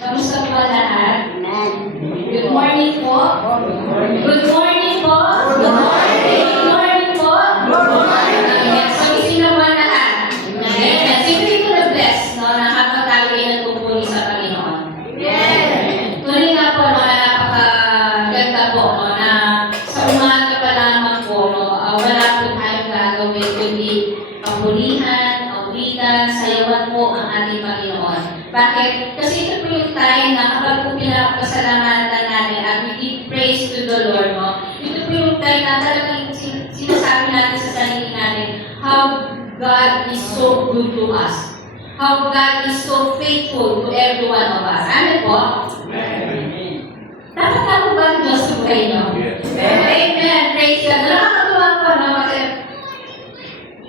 Kamusta po lahat? Good morning po. Good morning po. Good morning. Good morning po. Good morning. Yes, so sino po lahat? Amen. Siyempre ko na-bless, no, na habang tayo ay nagpupuli sa Panginoon. Yes. Tuloy nga po, no, na napakaganda po, no, na sa umaga pa lamang po, no, wala po tayong gagawin, kundi papulihan, awitan, sayawan po ang ating Panginoon. Bakit? Kasi ito po yung time na kapag po pinapasalamatan natin at we give praise to the Lord, no? Ito po yung time na talagang sinasabi natin sa sarili natin how God is so good to us. How God is so faithful to every one of us. Amen po? Amen. Dapat na po ba ang Diyos sa buhay nyo? Amen. Praise God. Nakakatuwa po, no? Kasi,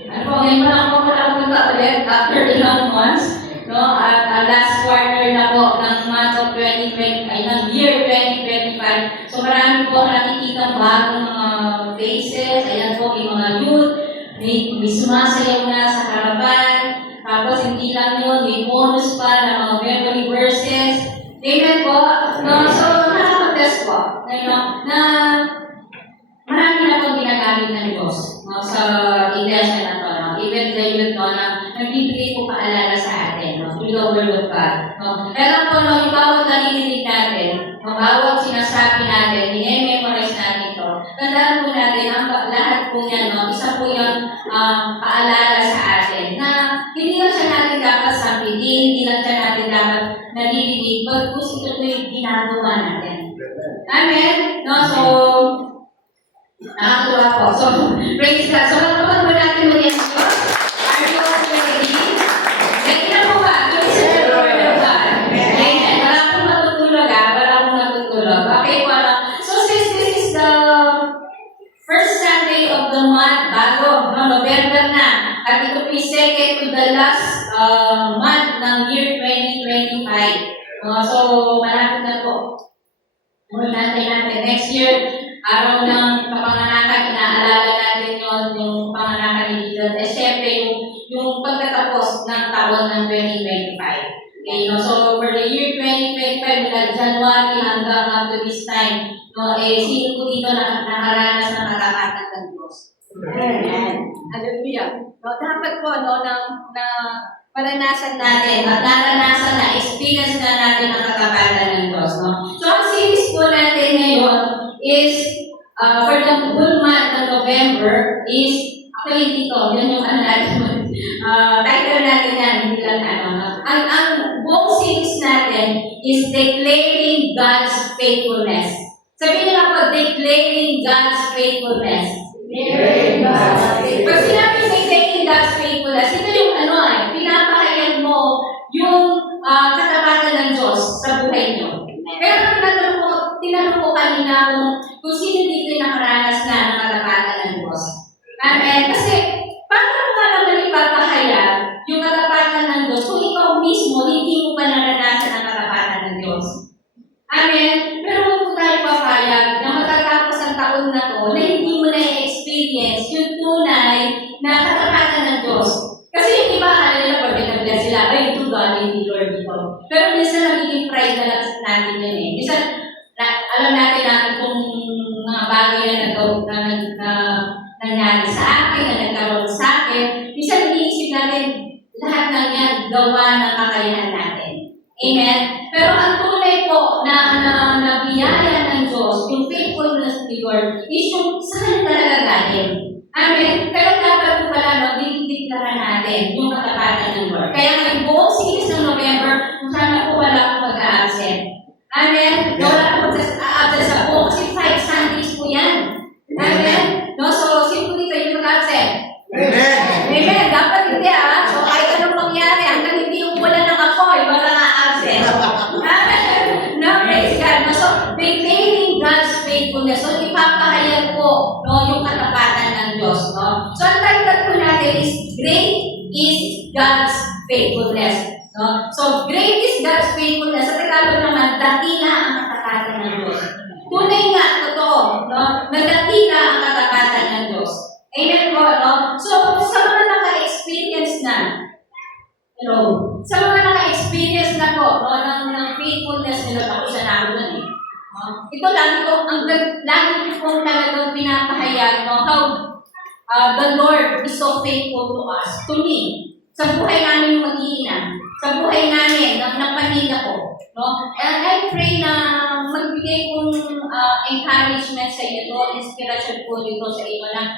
ano po, ngayon lang po punta ulit after ilang months. No, at last quarter na po ng month of 2020, ay ng year 2025. So marami po nakikita bagong mga faces. Ayan po, may mga youth, may sumasayaw na sa harapan. Tapos hindi lang yun, may bonus pa na mga memory verses. Amen po. No, so nakakapag-bless po. Na marami na po ginagamit ng Diyos, no, sa iglesia na to. No? Even the youth, no, na nagbibigay po paalala sa atin, no, through the Word of God. No? Kaya po, no, yung bawat narinig natin, no, bawat sinasabi natin, i-memorize natin ito. Tandaan po natin, ang lahat po yan, no, isa po yung paalala sa atin na hindi lang siya natin dapat sabihin, hindi lang siya natin dapat narinig, but kung ito po yung ginagawa natin. Amen? No, so, nakakatuwa po. So, praise God. So, matapag mo natin muli ang Diyos. Are you all ready? Ready na po ba? Praise the Lord of God. Amen. Wala akong matutulog, ha? Wala akong matutulog. Okay, wala. So, since this is the first Sunday of the month, bago, no, November na, at ito po yung second to the last month ng year 2025. So, malapit na po. Natin next year, araw ng kapanganakan, inaalala natin yung panganakan ni Jesus. Eh, syempre, yung pagkatapos ng taon ng 2025. Okay, no? So, for the year 2025, mula January hanggang up to this time, no, sino po dito nakaranas ng katapatan ng Diyos? Amen. Hallelujah. No, dapat po, no, na maranasan natin, at naranasan na, experience na natin ang katapatan ng Diyos. No? So, ang series po natin ngayon is, for the whole month of November, is, actually dito, yun yung title natin yan, hindi lang ang buong series natin is Declaring God's Faithfulness. Sabihin nila po, Declaring God's Faithfulness. Declaring God's Faithfulness. Pag sinabi Declaring God's Faithfulness, ito yung pinapahayag mo yung katapatan ng Diyos sa buhay nyo. Pero tinanong ko kanina kung sino dito nakaranas na ng katapatan ng Diyos. Amen? Kasi, paano mo nga naman ipapahayag yung katapatan ng Diyos kung ikaw mismo hindi mo pa naranasan ang katapatan ng Diyos? Amen? Pero huwag mo tayo papayag na matatapos ang taon na to na hindi mo na-experience yung tunay na katapatan ng Diyos. Kasi yung iba, nila, pag nag-bless sila, ay, ito God, hindi Lord dito. Pero minsan nagiging pride na lang natin yun eh. Minsan, alam natin kung mga bagay na nangyari sa akin, na nagkaroon sa akin. Minsan, iniisip natin, lahat ng yan, gawa ng kakayahan natin. Amen? Pero ang tunay po na biyaya ng Diyos, yung faithfulness ni Lord, is yung saan talaga galing. Amen? Pero dapat po pala, dinideklara natin yung katapatan ng Lord. Kaya ngayon, buong series ng November, kung sana po wala akong mag-a-absent. Amen? Wala akong mag-a-absent sa buong, kasi 5 Sundays po yan. Amen? No? So, sino po dito yung mag-a-absent? Amen? Amen? Dapat hindi So, kahit anong mangyari, hanggang hindi yung wala ng apoy, wala na-absent. Amen? No? Praise God. No? So, declaring God's faithfulness. So, ipapahayag po, no, yung katapatan ng Diyos. No? So, ang title po natin is Great is God's Faithfulness. No? So, great is God's faithfulness. Sa Tagalog naman, dakila ang katapatan ng Diyos. Tunay nga, totoo, no? Na dakila ang katapatan ng Diyos. Amen po, no? So, sa mga naka-experience na Hello. Sa mga naka-experience na po, no, ng faithfulness nila, ako sa naroon eh. No? Ito lagi ko pong talagang pinapahayag, no, how the Lord is so faithful to us, to me, sa buhay namin mag-iina, sa buhay namin, ng pamilya ko. No? And I pray na magbigay kong encouragement sa inyo, inspiration po dito sa inyo na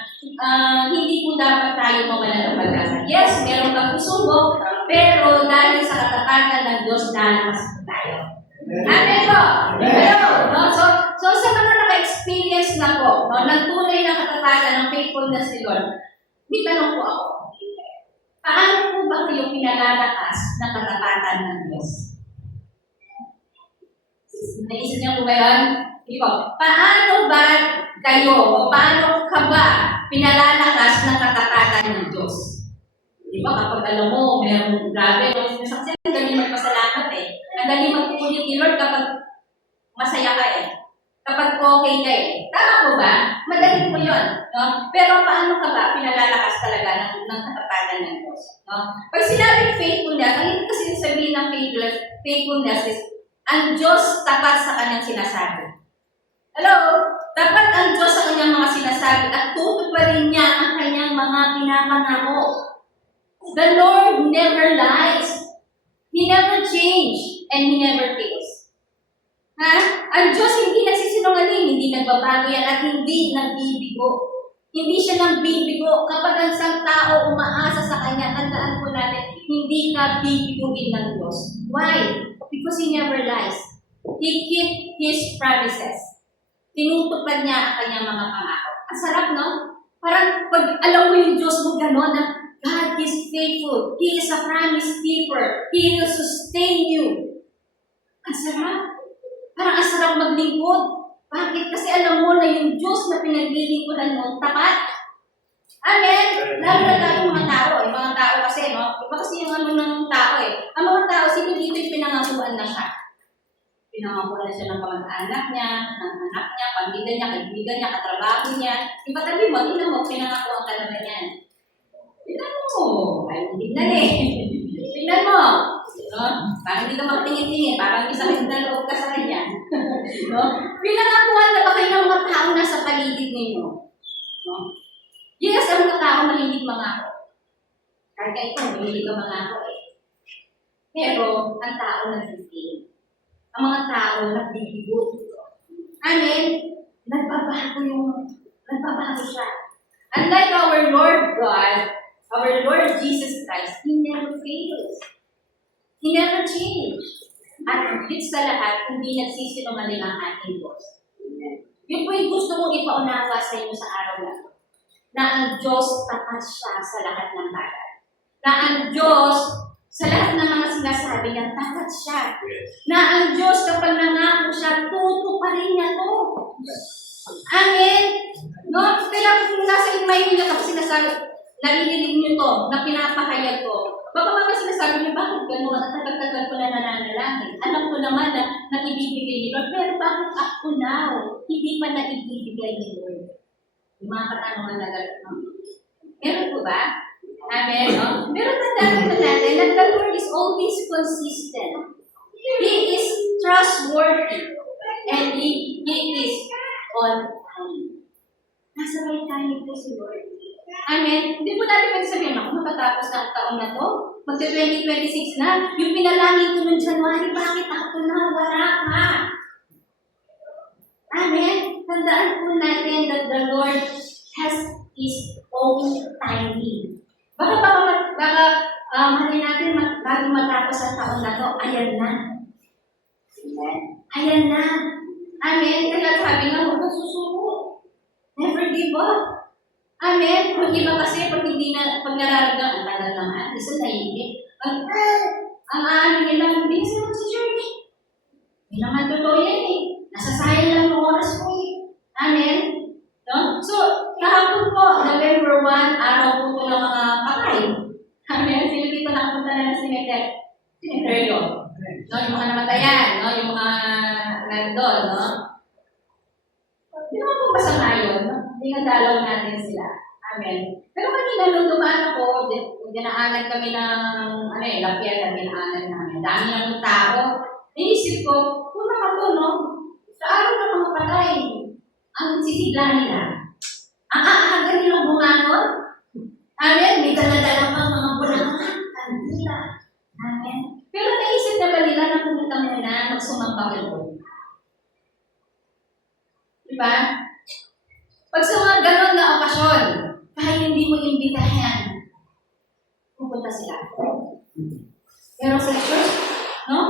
hindi po dapat tayo mawala ng pag-asa. Yes, meron kang susubok, pero dahil sa katatagan ng Diyos, lalakas po tayo. Amen po! Hello! No? So sa mga naka-experience na po, no, ng tunay na katatagan ng faithfulness ni Lord, may tanong po ako, paano po ba kayo pinalalakas ng katatagan ng Diyos? Naisip niyo po ba yun? Ikaw, paano ba kayo o paano ka ba pinalalakas ng katatagan ng Diyos? Di ba kapag alam mo, mayroong grabe, no? Sinasaksiyan, ang galing magpasalamat eh. Ang galing magpupulit ni Lord kapag masaya ka eh. Kapag okay ka eh. Tama po ba? Madali po yun. No? Pero paano ka ba pinalalakas talaga ng katatagan ng Diyos? No? Pag sinabing faithfulness, ang hindi kasi sabihin ng faithfulness is ang Diyos tapat sa kanyang sinasabi. Hello? Tapat ang Diyos sa kanyang mga sinasabi at tutuparin niya ang kanyang mga pinapangako. The Lord never lies. He never changes and He never fails. Ha? Ang Diyos hindi nagsisinungaling, hindi nagbabago yan at hindi nagbibigo. Hindi siya nang bibigo. Kapag ang isang tao umaasa sa Kanya, tandaan po natin, hindi ka bibiguin ng Diyos. Why? Because He never lies. He keeps His promises. Tinutupad niya ang kanyang mga pangako. Ang sarap, no? Parang pag alam mo yung Diyos mo gano'n na God is faithful. He is a promise keeper. He will sustain you. Ang sarap. Parang ang sarap maglingkod. Bakit? Kasi alam mo na yung Diyos na pinaglilingkudan mo, tapat. Amen? Lalo na tayong mga tao. Yung mga tao kasi, no? Iba kasi yung ano ng tao eh. Ang mga tao, sino dito yung pinangakuan na siya? Pinangakuan na siya ng kamag-anak niya, ng anak niya, pamilya niya, kaibigan niya, katrabaho niya. Iba tabi mo, tingnan mo, pinangakuan ka naman yan. Tingnan mo. Ay, tingnan eh. Tingnan mo. No? Parang hindi ka magtingin-tingin, parang may sakit na loob ka sa kanya. No? Pinangakuan na ba kayo ng mga tao na sa paligid ninyo? No? Yes, ang mga tao mahilig mangako. Kahit ikaw, mahilig ka mangako eh. Pero, ang tao nag-fail. Ang mga tao nagbibigo. Amen? Nagbabago siya. Unlike our Lord God, our Lord Jesus Christ, He never fails. He never changed. At higit sa lahat, hindi nagsisinungaling ang ating Diyos. Yun po yung gusto kong ipaunawa sa inyo sa araw na ito. Na ang Diyos tapat siya sa lahat ng bagay. Na ang Diyos, sa lahat ng mga sinasabi niya, tapat siya. Na ang Diyos, kapag nangako siya, tutuparin niya to. Amen? No? Kaya kung nasa imay niyo kapag sinasabi, narinig niyo to, na pinapahayag to, baka mga sinasabi niyo, bakit gano'n? At tagal-tagal ko na nananalangin. Alam ko naman na ibibigay ni Lord, pero bakit ako now? Hindi pa na ibibigay ni Lord. Yung mga katanungan na gano'n. Meron po ba? Amen, no? Pero tandaan po natin that the Lord is always consistent. He is trustworthy. And He is on time. Nasa right time po si Lord. Amen? Hindi po natin pwede sabihin, ako matatapos na ang taon na to. Magsa-2026 na. Yung pinalangin ko noong January, bakit ako na? Wala pa. Amen? Tandaan po natin that the Lord has His own timing. Baka mahalin natin bago matapos ang taon na to, ayan na. Amen? Ayan na. Amen? Kaya sabi nga, huwag kang susuko. Never give up. Amen? Kung iba kasi, pag nararamdaman, ang tagal naman, isa naiinip. Ang ano nila, hindi na sila sa church. Hindi naman totoo yan eh. Nasasayang lang ng oras ko eh. Amen? No? So, kahapon po, November 1, araw po ito ng mga patay. Amen? Sino dito nakapunta na ng cemetery? No? Yung mga namatayan, no? Yung mga nandun, no? Hindi naman po masama yun, no? Dinadalaw natin sila. Amen. Pero kanina nung dumaan ako, dinaanan kami ng, lapyan na dinaanan namin. Dami ng tao. Inisip ko, kung nakatulong, sa araw na mga patay, ang sisigla nila. Ang aaga nilang bumangon. Amen? May dala-dala pang mga bulakan. Kandila. Amen? Pero naisip na ba nila na pumunta muna magsumambang ito? Diba? Pag sa mga ganon na okasyon, kahit hindi mo imbitahan, pupunta sila. Pero sa church, no?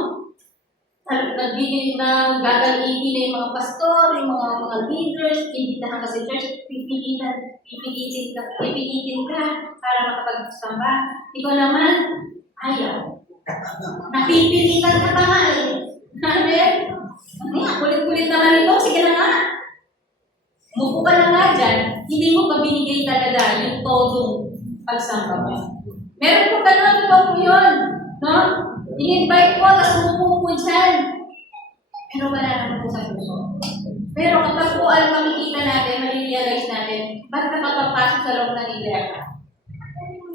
Nagbibigay na gagalitin na yung mga pastor, yung mga leaders, imbitahan ka sa church, pipilitin ka para makapagsamba. Ikaw naman, ayaw. Napipilitan ka pa nga eh. Amen? Kulit-kulit naman ito, sige na nga. Mupo ka na nga dyan, hindi mo pa binigay talaga yung todong pagsamba mo. Meron po gano'n, ito po yun. No? In-invite po, tapos umupo po dyan. Pero wala naman po sa puso. Pero kapag po alam makikita natin, marirealize natin, ba't ka mapapasok sa loob ng iglesia?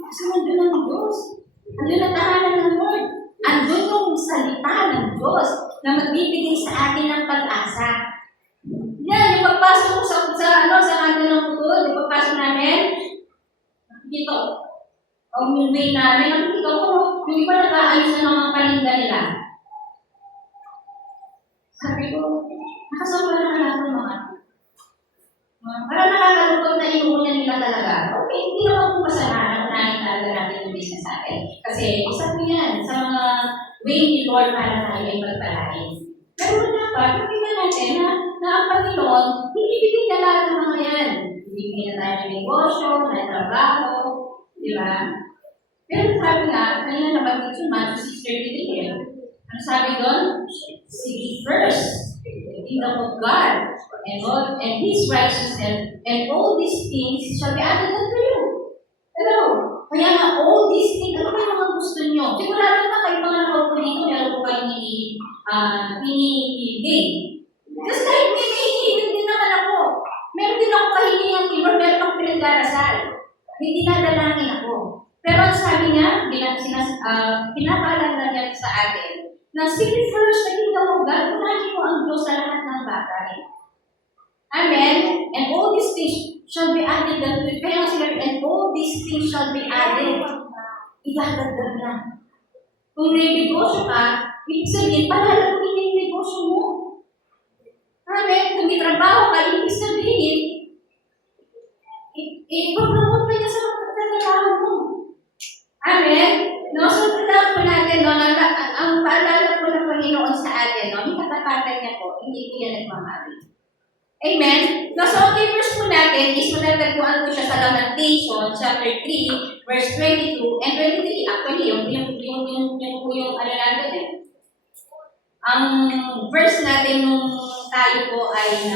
Kasi nandun ang Diyos. Andun ang tahanan ng Lord. Andun yung salita ng Diyos na magbibigay sa atin ng pag-asa. Yan, yung pagpasok ko sa kanto ng putol, yung pagpasok namin, dito, o yung way namin, nakikita ko, hindi pa nag-aayos na ng mga paninda nila. Sabi ko, nakasama na lang ng mga parang nakakalungkot na inuunan nila talaga. Okay, hindi naman po kasalanan na talaga natin yung business natin. Kasi isa po yan sa mga way ni Lord para tayo ay magpalain. Pero dapat, makita natin na ang Panginoon, hindi bigyan na lahat ng mga yan. Bibigyan na tayo ng negosyo, ng trabaho, di ba? Pero sabi nga, kanina nabanggit yung Matthew 6:33. Ano sabi doon? Seek first the kingdom of God and His righteousness, and all these things shall be added unto you. Hello? Kaya nga, all these things, ano kayo mga gusto nyo? Sigurado na kayo mga nakaupo dito, meron po kayo hinihiling. Kasi kahit may hinihiling din naman ako. Meron din ako kahilingan, meron akong pinagdarasal. Hindi nadalangin ako. Pero ang sabi niya, pinapaalala niya sa atin, na seek first the kingdom of God, unahin mo ang Diyos sa lahat ng bagay. Amen? And all these things shall be added unto you. Kaya nga sila, and all these things shall be added. Idadagdag na. Kung may negosyo ka, ibig sabihin, palalagin yung negosyo mo. Amen? Kung may trabaho ka, ibig sabihin, i-promote ka niya sa trabaho mo. Amen? No, so tandaan po natin, no, ang paalala po ng Panginoon sa atin, no, may katapatan niya po, hindi po yan nagmamali. Amen? No, so ang verse po natin is matatagpuan po siya sa Lamentation, chapter 3, verse 22 and 23. Actually, yung ano natin eh. Ang verse natin nung tayo po ay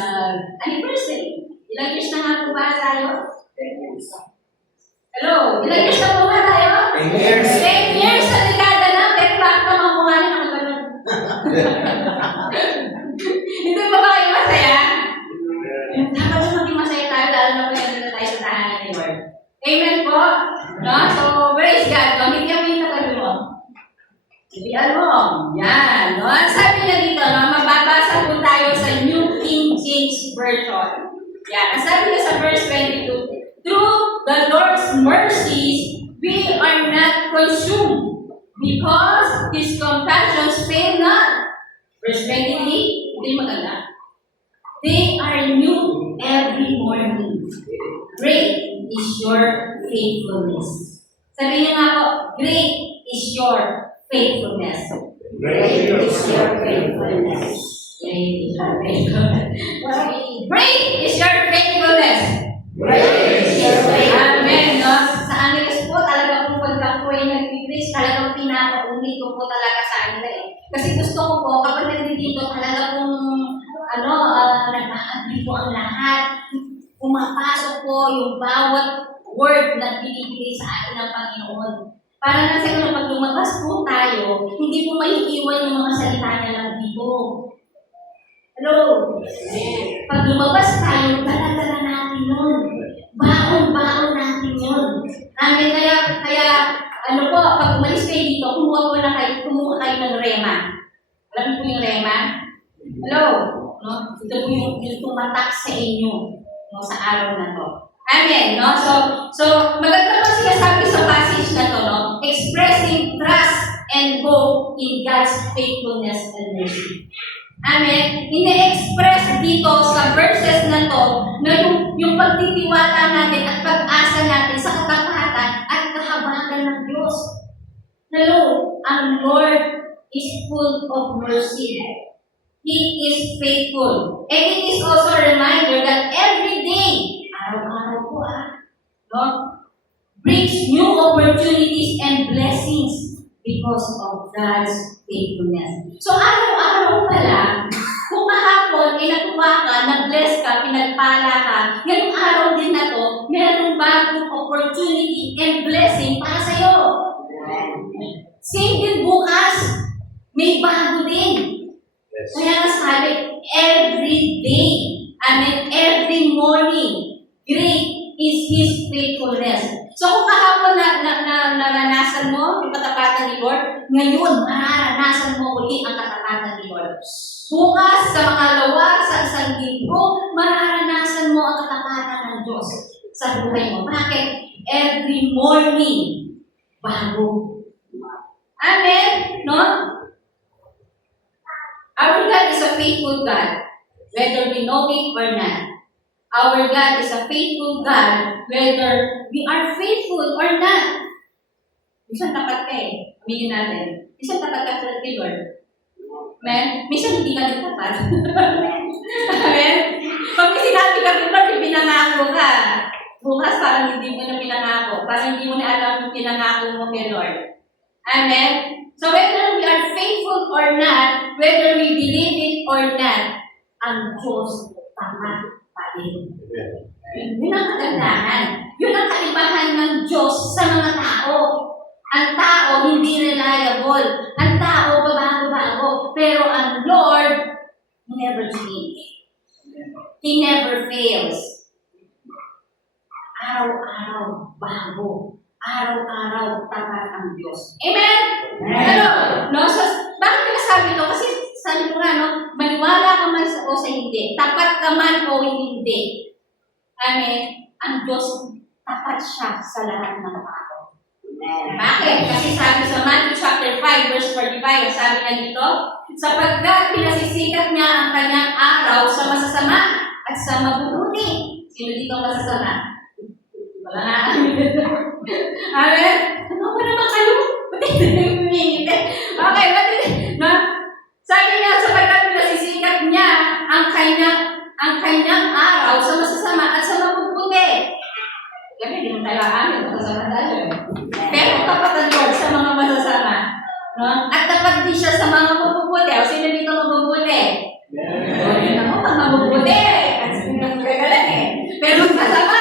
anniversary. Ilang years na nga po ba tayo? 10 years. Hello? Ilang years na po ba tayo? 10 years. 10 years sa dekada na. Pero bakit naman mukha niya ako ganun? Hindi ba kayo masaya? Dapat na maging masaya tayo, lalo na kung nandito tayo sa tahanan ni Lord. Amen po? No? So, praise God. No? Hindi kami nakalo. Hindi alam. Yan. No? Sabi niya dito, no? Mababasa po tayo sa New King James Version. Yan. Ang sabi niya sa verse 22, through the Lord's mercies, we are not consumed, because His compassions fail not. Verse 23, hindi maganda. They are new every morning. Great is your faithfulness. Sabi niya nga po, great is your faithfulness. Great is your faithfulness. Great is your faithfulness. Great is your faithfulness. Amen. No? Sa Angeles po, talaga kung pagka po ay nag-preach, talagang pinaka-ulit ko po talaga sa kanila eh. Kasi gusto ko po, kapag nandito, talaga pong nag-agree po ang lahat. Pumapasok po yung bawat word na binibigay sa atin ng Panginoon. Para na sa pag lumabas po tayo, hindi po maiiwan yung mga salita niya lang dito. Hello? Pag lumabas tayo, dala-dala natin nun. Baon-baon natin yun. Kaya, ano po, pag umalis kayo dito, kumuha kayo ng rema. Alam niyo po yung rema? Hello? No? Ito po yung tumatak sa inyo, no, sa araw na to. Amen, no? So maganda po sinasabi sa passage na to, no? Expressing trust and hope in God's faithfulness and mercy. Amen. Ine-express dito sa verses na to na yung pagtitiwala natin at pag-asa natin sa katapatan at kahabagan ng Diyos. Hello, ang Lord is full of mercy. He is faithful. And it is also a reminder that every day, araw-araw po no, brings new opportunities and blessings because of God's faithfulness. So araw-araw pala, kung kahapon ay natuwa ka, nag-bless ka, pinagpala ka, ngayong araw din na to, mayroong bagong opportunity and blessing para sa'yo. Same din bukas, may bago din. Kaya nasabi, every day, every morning, great is His faithfulness. So kung kahapon naranasan mo yung katapatan ni Lord, ngayon mararanasan mo ulit ang katapatan ni Lord. Bukas, sa makalawa, sa isang linggo, mararanasan mo ang katapatan ng Diyos sa buhay mo. Bakit? Every morning, bago. Amen? No? Our God is a faithful God, whether we know it or not. Our God is a faithful God, whether we are faithful or not. Minsan tapat ka eh. Aminin natin. Minsan tapat ka sa Lord. Amen? Minsan hindi ka nagtapat. Amen? Pag sinabi ka kay Lord, pinangako ka. Bukas parang hindi mo na pinangako. Parang hindi mo na alam yung pinangako mo kay Lord. Amen? So whether we are faithful or not, whether we believe it or not, ang Diyos tama pa rin. Yun ang kagandahan. Yun ang kaibahan ng Diyos sa mga tao. Ang tao hindi reliable. Ang tao babago-bago. Pero ang Lord never change. He never fails. Araw-araw bago. Araw-araw tapat ang Diyos. Amen? Ano? No? So, bakit nasabi ito? Kasi sabi ko nga, no, maniwala ka man o sa hindi. Tapat ka man o hindi. Amen? Ang Diyos, tapat siya sa lahat ng tao. Bakit? Kasi sabi sa Matthew chapter 5, verse 45, sabi nga dito, sapagkat pinasisikat niya ang kanyang araw sa masasama at sa mabubuti. Sino dito masasama? Wala na. Amen? Ano ba naman kayo? Okay, no? Sabi niya, sapagkat pinasisikat niya ang kanyang araw sa masasama at sa mabubuti. Kaya hindi mo tayo amin, masasama tayo. Pero tapat ang Lord sa mga masasama. No? At tapat din siya sa mga mabubuti. O sino dito mabubuti? Yun ako, pag mabubuti. Kasi nagagalan eh. Pero masama.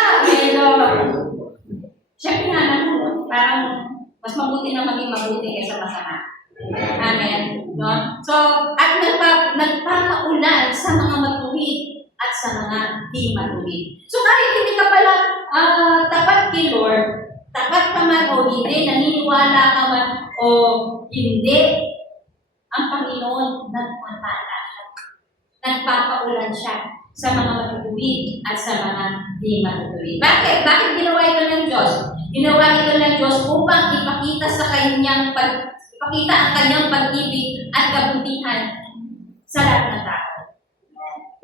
Siyempre nga naman, parang mas mabuti na maging mabuti kaysa masama. Amen. No? So, at nagpapaulan sa mga matuwid at sa mga di matuwid. So, kahit hindi ka pala tapat kay Lord, tapat ka man o hindi, naniniwala ka man o hindi, ang Panginoon nagpapala siya. Nagpapaulan siya sa mga matutuwid at sa mga di matutuwid. Bakit? Bakit ginawa ito ng Diyos? Ginawa ito ng Diyos upang ipakita ang kanyang pag-ibig at kabutihan sa lahat ng tao.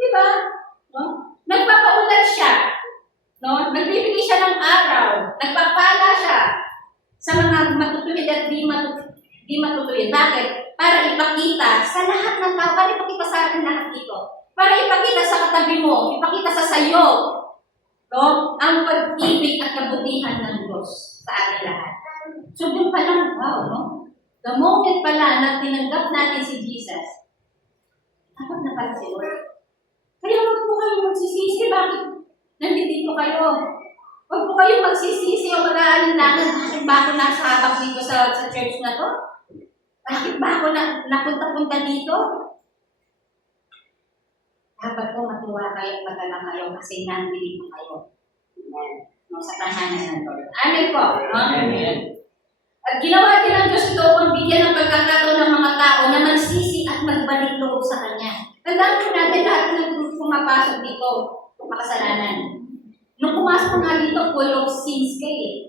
Diba? No? Nagpapaulan siya. No? Nagbibigay siya ng araw. Nagpapala siya sa mga matutuwid at di matutuwid. Bakit? Para ipakita sa lahat ng tao. Para ipakita sa atin lahat dito. Para ipakita sa katabi mo, ipakita sa sayo, no? Ang pag-ibig at kabutihan ng Diyos sa ating lahat. So, doon pa lang, wow, no? The moment pala na tinanggap natin si Jesus, dapat na pala si Lord. Kaya huwag po kayong magsisisi, bakit nandito kayo? Huwag po kayong magsisisi o mag-aalinlangan, bakit ba ako nasa habak dito sa church na to? Bakit ba ako napunta-punta dito? Dapat po matuwa kayo at magala kayo kasi nandito kayo. No, sa tahanan ng Lord. Amen po. Amen. At ginawa din ng Diyos ito kung bigyan ng pagkakataon ng mga tao na magsisi at magbalik loob sa Kanya. Tandaan po natin lahat ng pumapasok dito, makasalanan. Nung pumasok nga dito, full of sins kayo.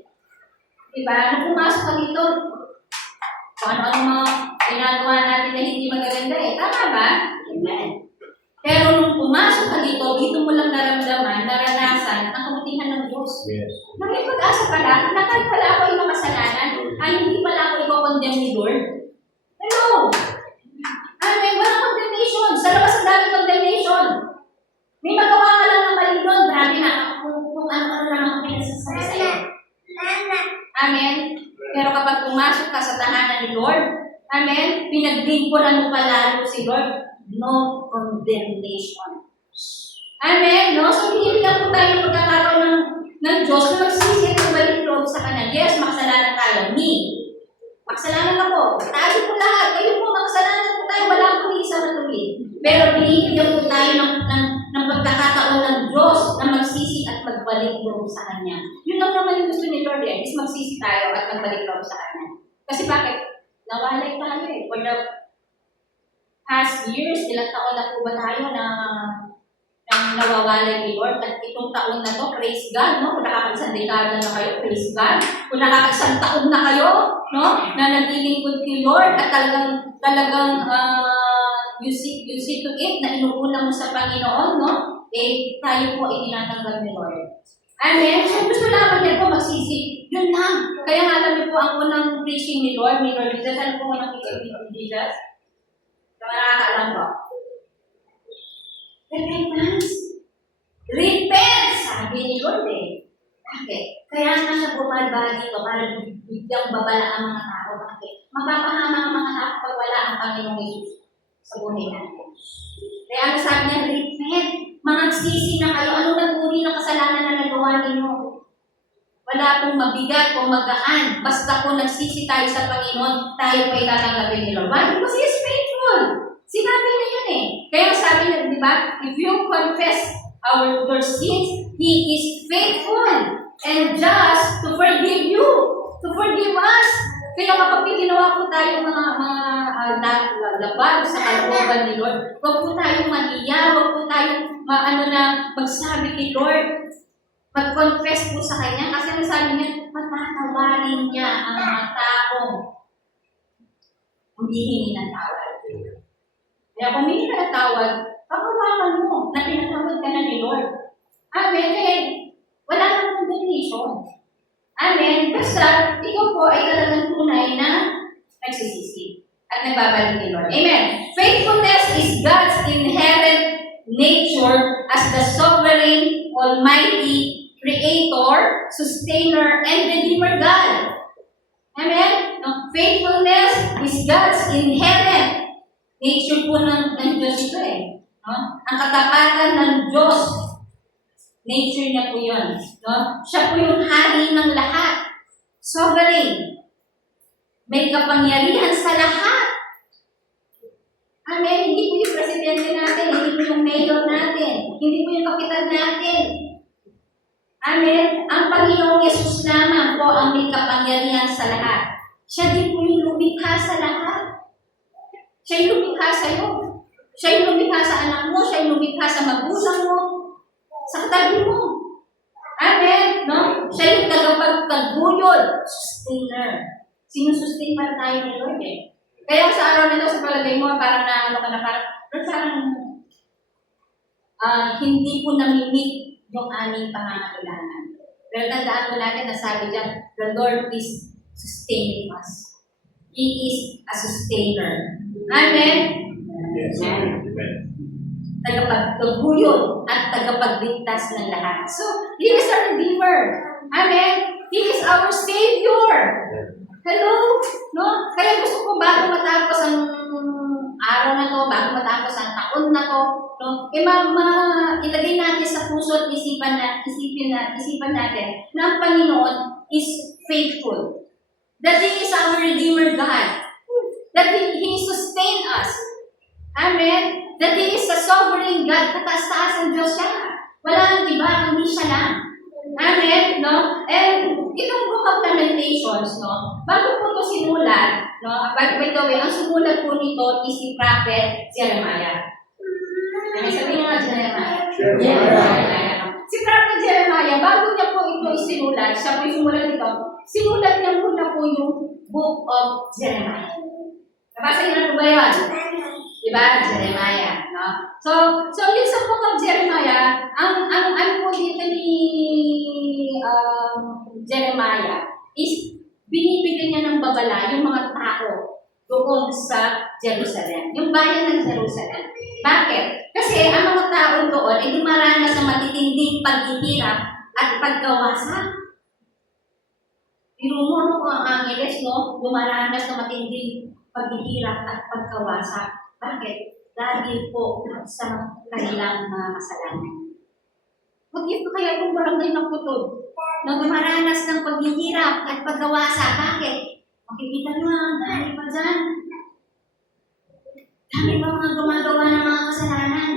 Diba? Nung pumasok ka dito, kung ano-ano mga ginagawa natin na hindi magaganda eh. Tama ba? Amen. Pero nung pumasok ka dito mo lang naramdaman, naranasan ang kabutihan ng Diyos. Yes. Na may pag-asa pala, na kahit pala ako yung makasalanan, ay hindi pala ako i-condemn ni Lord. Hello! Amen. Walang condemnation. Sa labas ang dami condemnation. May magawa ka lang ng mali doon. Grabe na kung ano-ano lang ang pinasasabi sa'yo. Amen. Pero kapag pumasok ka sa tahanan ni Lord, amen, pinaglingkuran mo palalo si Lord, no condemnation. Amen. No? So, hinihintay po tayo ng pagkakaroon ng Diyos na magsisisi at balik loob sa Kanya. Yes, makasalanan tayo. Me. Makasalanan ako. Tayo po lahat. Kayo po, makasalanan po tayo. Wala po isa na tuloy. Pero binibigyan po tayo ng pagkakataon ng Diyos na magsisi at magbalik loob sa Kanya. Yun lang naman yung gusto ni Lord is magsisi tayo at magbalik loob sa Kanya. Kasi bakit? Nawalay tayo eh. For the past years, ilang taon na po ba tayo na nawawalay ni Lord? At itong taon na to, praise God, no? Kung nakakaisang dekada na kayo, praise God. Kung nakakaisang taon na kayo, no? Na naglilingkod kay Lord at talagang you see to it na inuuna mo sa Panginoon, no? Eh, tayo po ay tinatanggap ni Lord. Amen? So, gusto naman din po magsisi. Yun lang. Kaya nga alam niyo po, ang unang preaching ni Lord Jesus, ano po unang preaching ni Jesus? So, nakakaalam po. Repentance. Repent! Sabi ni Lord eh. Bakit? Kaya nga siya bumaba dito para bigyang babala ang mga tao. Bakit? Mapapahama ang mga tao pag wala ang Panginoong Jesus sa buhay natin. Kaya ano sabi niya, repent. Magsisi na kayo. Ano nang uri ng kasalanan na nagawa ninyo? Wala pong mabigat o magaan. Basta kung nagsisi tayo sa Panginoon, tayo po ay tatanggapin ni Lord. Why? Because He is faithful. Sinabi na yun eh. Kaya sabi na, di ba? If you confess your sins, He is faithful and just to forgive you, to forgive us. Kaya kapag ginawa po tayo mga labag sa kalooban ni Lord, huwag po tayong maniya, huwag po tayong magsabi kay Lord. Mag-confess po sa Kanya kasi ang sabi niya, matatawarin niya ang mga taong humihingi ng tawad. Kaya kung humihingi ka ng tawad, pagkawakan mo na pinatawad ka na ni Lord. Amen. Kaya wala nang condemnation. Amen. Basta ikaw po ay talagang tunay na nagsisisi at nagbabalik ni Lord. Amen. Faithfulness is God's inherent nature as the sovereign, almighty, creator, sustainer, and redeemer God. Amen? No? Faithfulness is God's inherent nature po ng Diyos ito eh. No? Ang katapatan ng Diyos, nature niya po yun. No? Siya po yung hari ng lahat. Sovereign. May kapangyarihan sa lahat. Amen. Hindi po yung presidente natin, hindi po yung mayor natin, hindi po yung kapitan natin. Amen. Ang Panginoong Yesus lamang po ang may kapangyarihan sa lahat. Siya din po yung lumikha sa lahat. Siya yung lumikha sa iyo. Siya yung lumikha sa anak mo, siya yung lumikha sa magulang mo, sa katabi mo. Amen. No? Siya yung tagapagtaguyod, sustainer. Sinusustain para tayo ni Lord eh. Kaya sa araw nito, sa palagay mo, parang hindi po nami-meet yung aming pangangailangan. Pero tandaan po natin na sabi dyan, the Lord is sustaining us. He is a sustainer. Amen? Yes. Amen. Tagapagtaguyod at tagapagligtas ng lahat. So, He is our Redeemer. Amen? He is our Savior. Hello? No? Kaya gusto ko bago matapos ang araw na to, bago matapos ang taon na to, no? Ilagay natin sa puso at isipan natin na ang Panginoon is faithful. That He is our Redeemer God. That He sustained us. Amen? That He is a sovereign God. Kataas-taas ang Diyos siya. Wala nang iba, hindi siya lang. Amen, no? And itong book of Lamentations, no? Bago po ito sinulat, no? By the way, ang sumulat po nito is si Prophet Jeremiah. Ano sabihin nga Jeremiah? Jeremiah. Si Prophet Jeremiah, bago niya po ito isinulat, siya po isinulat nito, sinulat niya muna po yung book of Jeremiah. Nabasa niyo na po ba yun? Diba? Jeremiah, no? So yung sa book of Jeremiah, ang po dito ni Jeremiah is binibigyan niya ng babala yung mga tao doon sa Jerusalem, yung bayan ng Jerusalem. Bakit? Kasi ang mga tao doon ay dumaranas sa matitinding paghihirap at pagkawasak. Tinumuno ko ang Angeles, no? Dumaranas sa matinding paghihirap at pagkawasak. Bakit? Dahil po sa kanilang mga kasalanan. Mag-ito kaya itong barangay ng Putod na dumaranas ng paghihirap at pagkawasak. Bakit? Makikita nyo ang dahil pa dyan. Dami pa mga gumagawa ng mga kasalanan.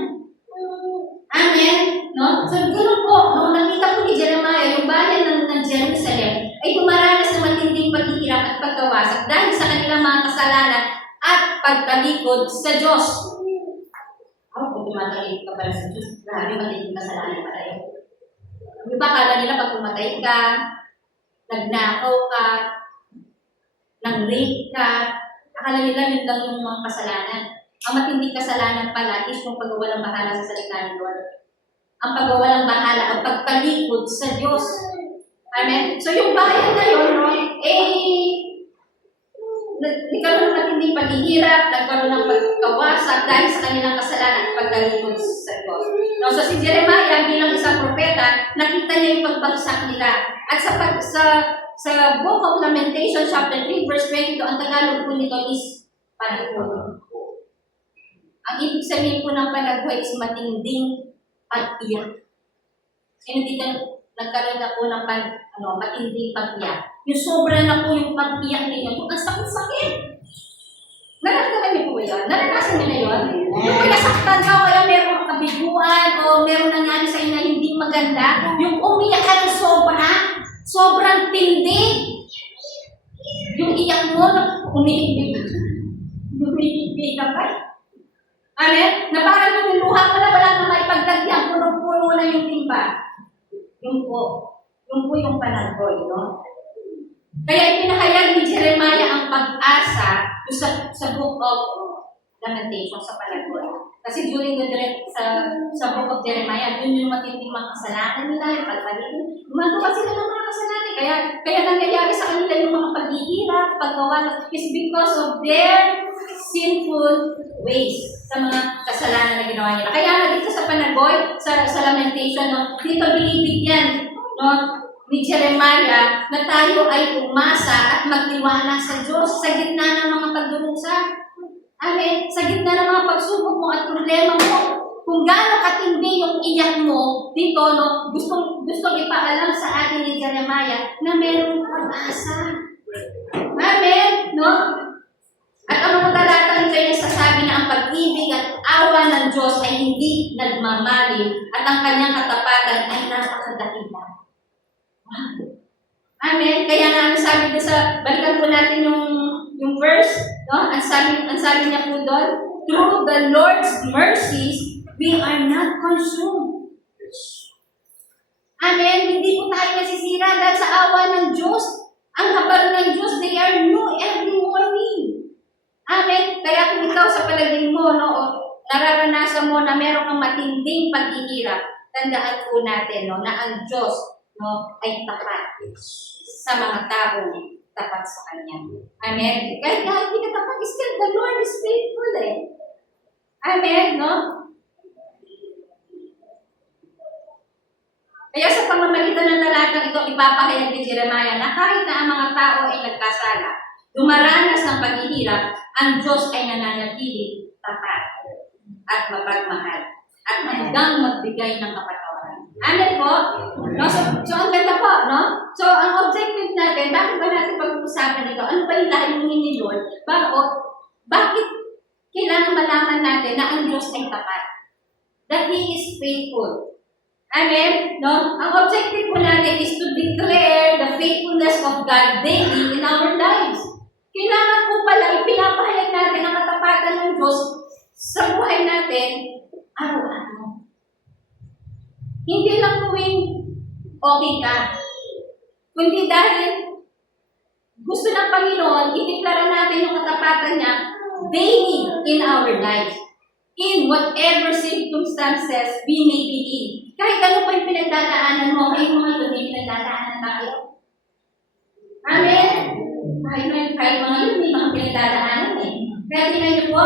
Amen? No? So, ganoon po, nung nakita po ni Jeremiah, yung bayan ng Jerusalem, ay dumaranas ng matinding paghihirap at pagkawasak dahil sa kanilang mga kasalanan at pagtalikod sa Diyos. Kung tumatalikod ka pala sa Diyos, grabe matinding kasalanan pala yun. Di ba, kala nila pag pumatay ka, nagnakaw ka, nang-rape ka, akala nila yun lang yung mga kasalanan. Ang matinding kasalanan pala is yung pagwawalang bahala sa salita ng Lord. Ang pagwawalang bahala, ang pagtalikod sa Diyos. Amen? So yung bayan na yun, no, nagkaroon ng matinding paghihirap, nagkaroon ng pagkawasak dahil sa kanilang kasalanan at pagtalikod sa Diyos. No, so si Jeremiah bilang isang propeta, nakita niya yung pagbagsak nila. At sa Book of Lamentations, chapter 3, verse 22, ang Tagalog po nito is panaghoy. Ang ibig sabihin po ng panaghoy is matinding pag-iyak. Sino dito nagkaroon na po ng matinding pag-iyak? Yung sobra na po yung pag-iyak ninyo, yung ang sakit-sakit. Naramdaman niyo po yun? Naranasan niyo na yun? Yung may nasaktan ka o kaya meron kabiguan o meron nangyari sa inyo na hindi maganda, yung umiyak ka ng sobrang tindi. Yung iyak mo, umihigpig ka pa. Amen? Na parang yung niluha mo na wala na maipagdagyan, punong-puno na yung timba. Yun po yung panaghoy, no? Kaya ipinahayag ni Jeremiah ang pag-asa sa Book of Lamentations, sa panaghoy. Kasi during sa Book of Jeremiah, yun yung matinding mga kasalanan nila, yung pagpalilin. Gumagawa sila ng mga kasalanan. Kaya nangyayari sa kanila yung mga paghihirap, pagkawasak, is because of their sinful ways, sa mga kasalanan na ginawa nila. Kaya nga dito sa panaghoy, sa Lamentation, no, dito binibigyan, no, ni Jeremiah na tayo ay umasa at magtiwala sa Diyos sa gitna ng mga pagdurusa. Amen? Sa gitna ng mga pagsubok mo at problema mo, kung gaano katindi yung iyak mo dito, no, gustong ipaalam sa atin ni Jeremiah na merong pag-asa. Amen? No? At ang mga talata nito ay nagsasabi na ang pag-ibig at awa ng Diyos ay hindi nagmamali at ang kanyang katapatan ay napakadakila. Amen? Kaya nga sabi doon balikan po natin yung verse, no? Ang sabi niya po doon, through the Lord's mercies, we are not consumed. Amen? Hindi po tayo nasisira dahil sa awa ng Diyos. Ang habag ng Diyos, they are new every morning. Amen? Kaya kung ikaw sa palaging mo, no, o nararanasan mo na meron kang matinding paghihirap, tandaan po natin, no, na ang Diyos, no, ay tapat sa mga taong tapat sa Kanya. Amen? Kahit hindi ka tapat, still the Lord is faithful eh. Amen? No? Kaya sa pamamagitan ng talatang ito, ipapahayag ni Jeremiah na kahit na ang mga tao ay nagkasala, dumaranas ng paghihirap, ang Diyos ay nananatili tapat at mapagmahal at hanggang magbigay ng kapatawaran. Amen po? No? So ang ganda po, no? So, ang objective natin, bakit ba natin pag-uusapan ito? Ano ba yung layunin ni Lord? Bakit kailangan malaman natin na ang Diyos ay tapat? That He is faithful. Amen? No? Ang objective po natin is to declare the faithfulness of God daily in our lives. Kailangan po pala ipinapahayag natin ang katapatan ng Diyos sa buhay natin araw-araw. Hindi lang tuwing okay ka, kundi dahil gusto ng Panginoon, ideklara natin yung katapatan niya daily in our lives. In whatever circumstances we may be in. Kahit ano pa yung pinagdadaanan mo, kahit mga ito may pinagdadaanan tayo. Amen? Kahit mga yun, may mga pinagdadaanan eh. Kaya tingnan niyo po,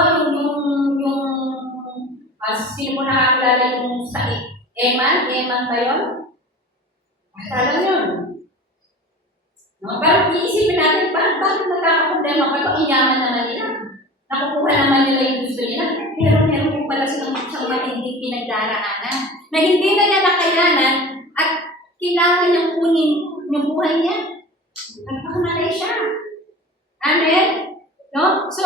sino po nakakilala yung sa Eman ba yun? Alam yun. No? Pero iisipin natin, bakit nagkakaproblema? Bakit iyaman naman nila? Nakukuha naman nila yung gusto nila. Pero meron po pala silang isang matinding pinagdaraanan na hindi na niya nakayanan at kailangan niyang kunin yung buhay niya. Nagpakamalay siya. Amen? No? So,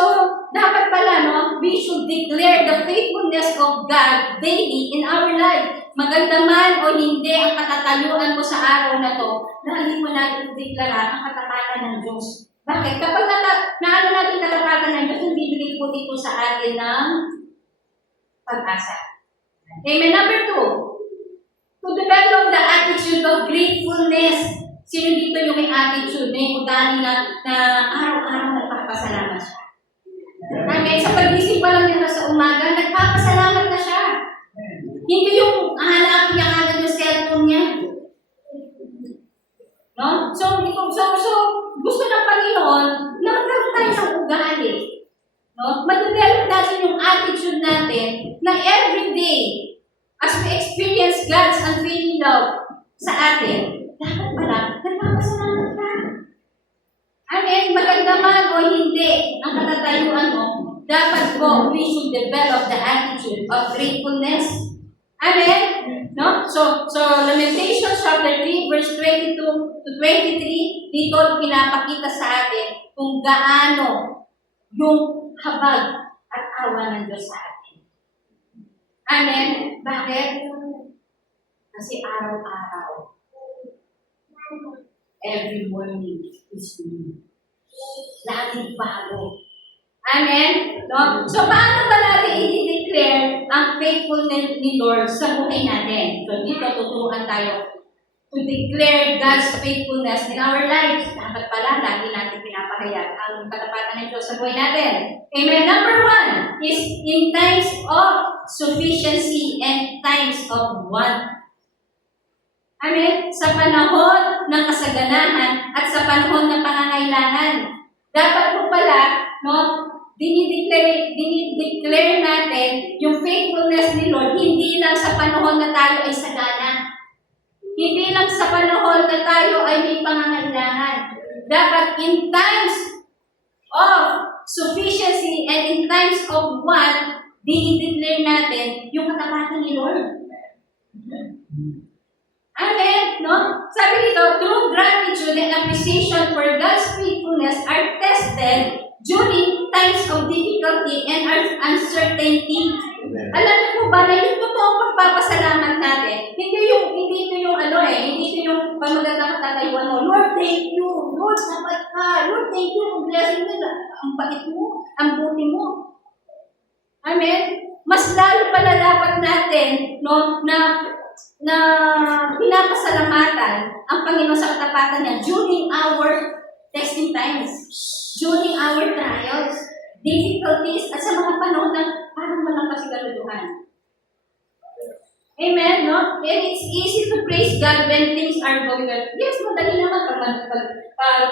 dapat pala, no, we should declare the faithfulness of God daily in our life. Maganda man o hindi ang katatayuan mo sa araw na to, dahil mo natin deklara ang katapatan ng Diyos. Bakit? Kapag naano natin katapatan ng Diyos, hindi bigay po dito sa atin ng pag-asa. Amen. Number 2, to develop the attitude of gratefulness. Sino dito yung may attitude, may ugali na araw-araw nagpapasalamat siya? Okay, sa pag-isip pa lang nila sa umaga, nagpapasalamat na siya. Hindi yung hanapin niya agad yung cellphone niya. No? So, gusto ng Panginoon na magkaroon tayo ng ugali. No? Mag-develop natin yung attitude natin na everyday, as we experience God's unfailing love sa atin, dapat pala, nagpapasalamat ka. Amen? Maganda man o hindi ang katatayuan mo, dapat po we should develop the attitude of gratefulness. Amen? No? So Lamentations chapter 3, verse 22 to 23, dito pinapakita sa atin kung gaano yung habag at awa ng Diyos sa atin. Amen? Bakit? Kasi araw-araw, every morning is new. Laging bago. Amen? No? So, paano ba natin i-declare ang faithfulness ni Lord sa buhay natin? So, dito tuturuan tayo to declare God's faithfulness in our lives. Dapat pala, lagi natin pinapahayag ang katapatan ng Diyos sa buhay natin. Amen? Number 1 is in times of sufficiency and times of want. Amen? Sa panahon ng kasaganahan at sa panahon ng pangangailangan. Dapat po pala, no, dinideclare natin yung faithfulness ni Lord, hindi lang sa panahon na tayo ay sagana. Hindi lang sa panahon na tayo ay may pangangailangan. Dapat in times of sufficiency and in times of want, dinideclare natin yung katapatan ni Lord. Amen? No? Sabi dito, true gratitude and appreciation for God's faithfulness are tested during times of difficulty and uncertainty. Alam niyo po ba na yung totoong pagpapasalamat natin, hindi ito yung pag magandang tatayuan mo, Lord, thank you. Lord, sapat ka. Lord, thank you. Ang blessing nila. Ang bait mo. Ang buti mo. Amen? Mas lalo pala dapat natin, no, na pinapasalamatan ang Panginoon sa katapatan niya during our testing times, during our trials, difficulties, at sa mga panahon na parang walang kasigaluduhan. Amen, no? And it's easy to praise God when things are going well. Yes, madali naman pag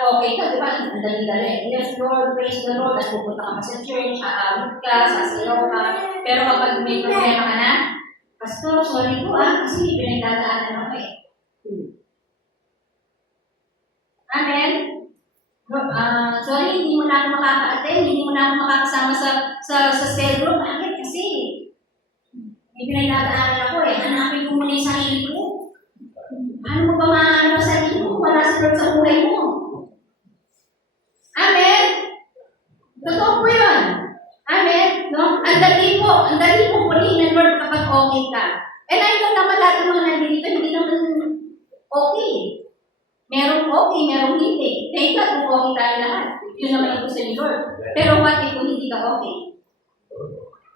okay ka, di ba? Madali-dali. Yes, Lord, praise the Lord. At pupunta ka pa sa church, aawit ka, sasayaw ka. Pero kapag may problema ka na, Pastor, sorry po kasi may pinagdadaanan ako eh. Amen? Sorry, hindi mo na ako makaka-attend, hindi mo na ako makakasama sa cell group. Bakit? Kasi may pinagdadaanan ako eh. Hanapin ko muna yung sarili ko. Ano mo ba maano sa sarili mo? Wala sa Lord sa buhay mo. Amen? Totoo po yun. Amen? No? Ang dali po purihin ng Lord kapag okay ka. And I know naman lahat ng mga nandito, hindi naman okay. Merong okay, merong hindi. Thank God kung okay tayo lahat. Yun naman ang gusto ni Lord. Pero what if kung hindi ka okay?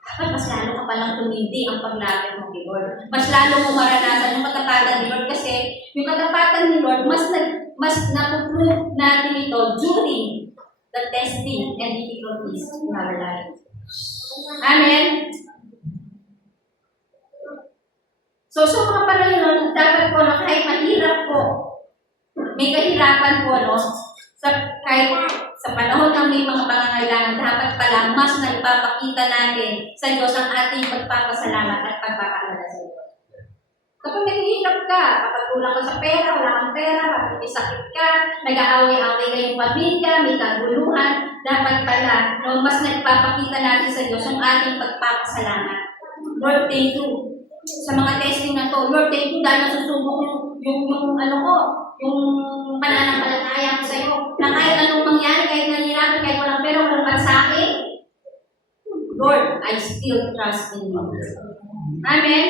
Dapat mas lalo ka palang tumindi ang paglapit mo kay Lord. Mas lalo mo maranasan yung katapatan ni Lord kasi yung katapatan ni Lord, mas napuprove natin ito during the testing and difficulties in our life. Amen? So mga panahon nun, dapat po na kahit mahirap po, may kahirapan po, no? Kahit sa panahon ng may mga pangangailangan, dapat pala mas na ipapakita natin sa Diyos ang ating pagpapasalamat at pagpapaalala sa Diyos. Kapag naghihirap ka, kapag kulang ka sa pera, wala kang pera, kapag may sakit ka, nag-aaway-away kayong pamilya, may kaguluhan, dapat pala, no, mas na ipapakita natin sa Diyos ang ating pagpapasalamat. Lord, thank you. Sa mga testing na to, Lord, thank you dahil nasusubok yung pananampalataya ko sa iyo. Na kahit anong mangyari, kahit nahihirapan, kahit walang pera, walang para sa akin, Lord, I still trust in you. Amen?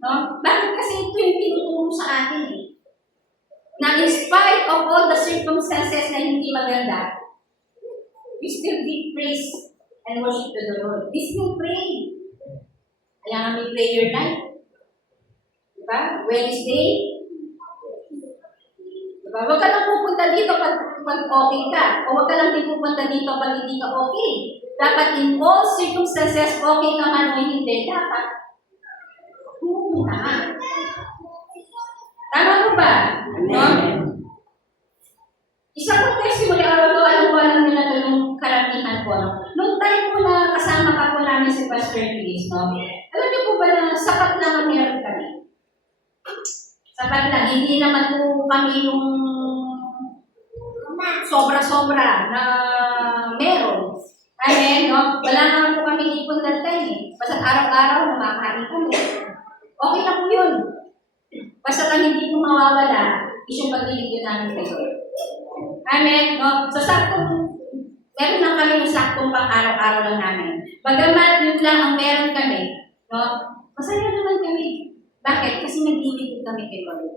No? Bakit kasi ito yung tinuturo sa atin eh? Na in spite of all the circumstances na hindi maganda, we still give praise and worship to the Lord. We still pray. Kaya nga may prayer night. Diba? Wednesday. Diba? Huwag ka lang pupunta dito pag okay ka. O huwag ka lang din pupunta dito pag hindi ka okay. Dapat in all circumstances, okay ka man o hindi, dapat pupunta ka. Tama mo ba? No? Isang kong testimony, alam nila ito yung karamihan ko. No? Nung time po na kasama ka po namin si Pastor Chris, no? Alam niyo po ba na sapat lang ang meron kami? Sapat lang. Hindi naman po kami yung sobra-sobra na meron. Amen, no? Wala naman po kami ipon that time eh. Basta araw-araw namakain kami. Okay na po yun. Basta lang hindi po mawawala is yung pagliligyan namin kayo. Amen, no? So, meron lang kami yung saktong pang araw-araw lang namin. Bagamat yun lang ang meron kami, no? Masaya naman kami. Bakit? Kasi nag-iligid kami kay Lord.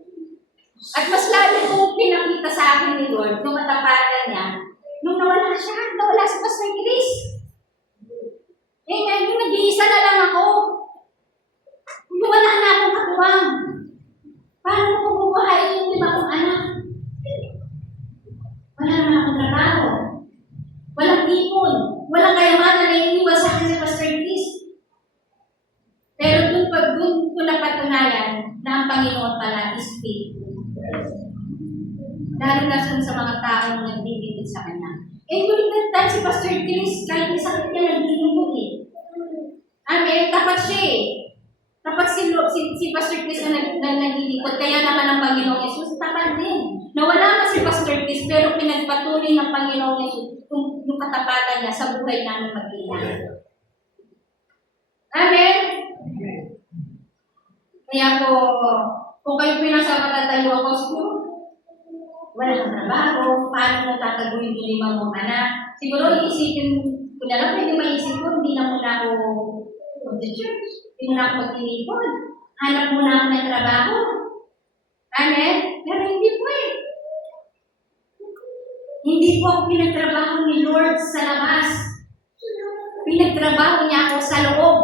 At mas lalo po pinakita sa akin ni Lord yung matapatan niya nung nawala si Pastor Chris. Yung nag-iisa na lang ako. Yung wala na akong katuwang. Paano ko bubuhayin yung 5 kong anak? Wala naman akong trabaho. Walang tipon. Walang kayamanan na iniwan sa akin si Pastor Chris. Pero doon ko napatunayan na ang Panginoon pala is faithful. Lalo na sa mga taong nagbibigay sa Kanya. And during that time, si Pastor Chris, kahit may sakit niya, naglilingkod eh. Amen, tapat siya eh. Tapat si Pastor Chris na naglilingkod, kaya naman ang Panginoong Yesus, tapat din. Nawala na si Pastor Chris, pero pinagpatuloy ng Panginoong Yesus yung katapatan niya sa buhay namin mag-ina. Amen? Kaya po, kung kayo pinasapatatayo ako, siguro, wala kang trabaho, paano mo tataguin yung 5 mong anak? Siguro, iisipin ko na lang, pwede maisip ko, hindi na muna ako mag-church, hindi muna ako mag-tinipon, hanap muna ako ng trabaho. Amen? Pero hindi po eh. Hindi po ako pinagtrabaho ni Lord sa labas. Pinagtrabaho niya ako sa loob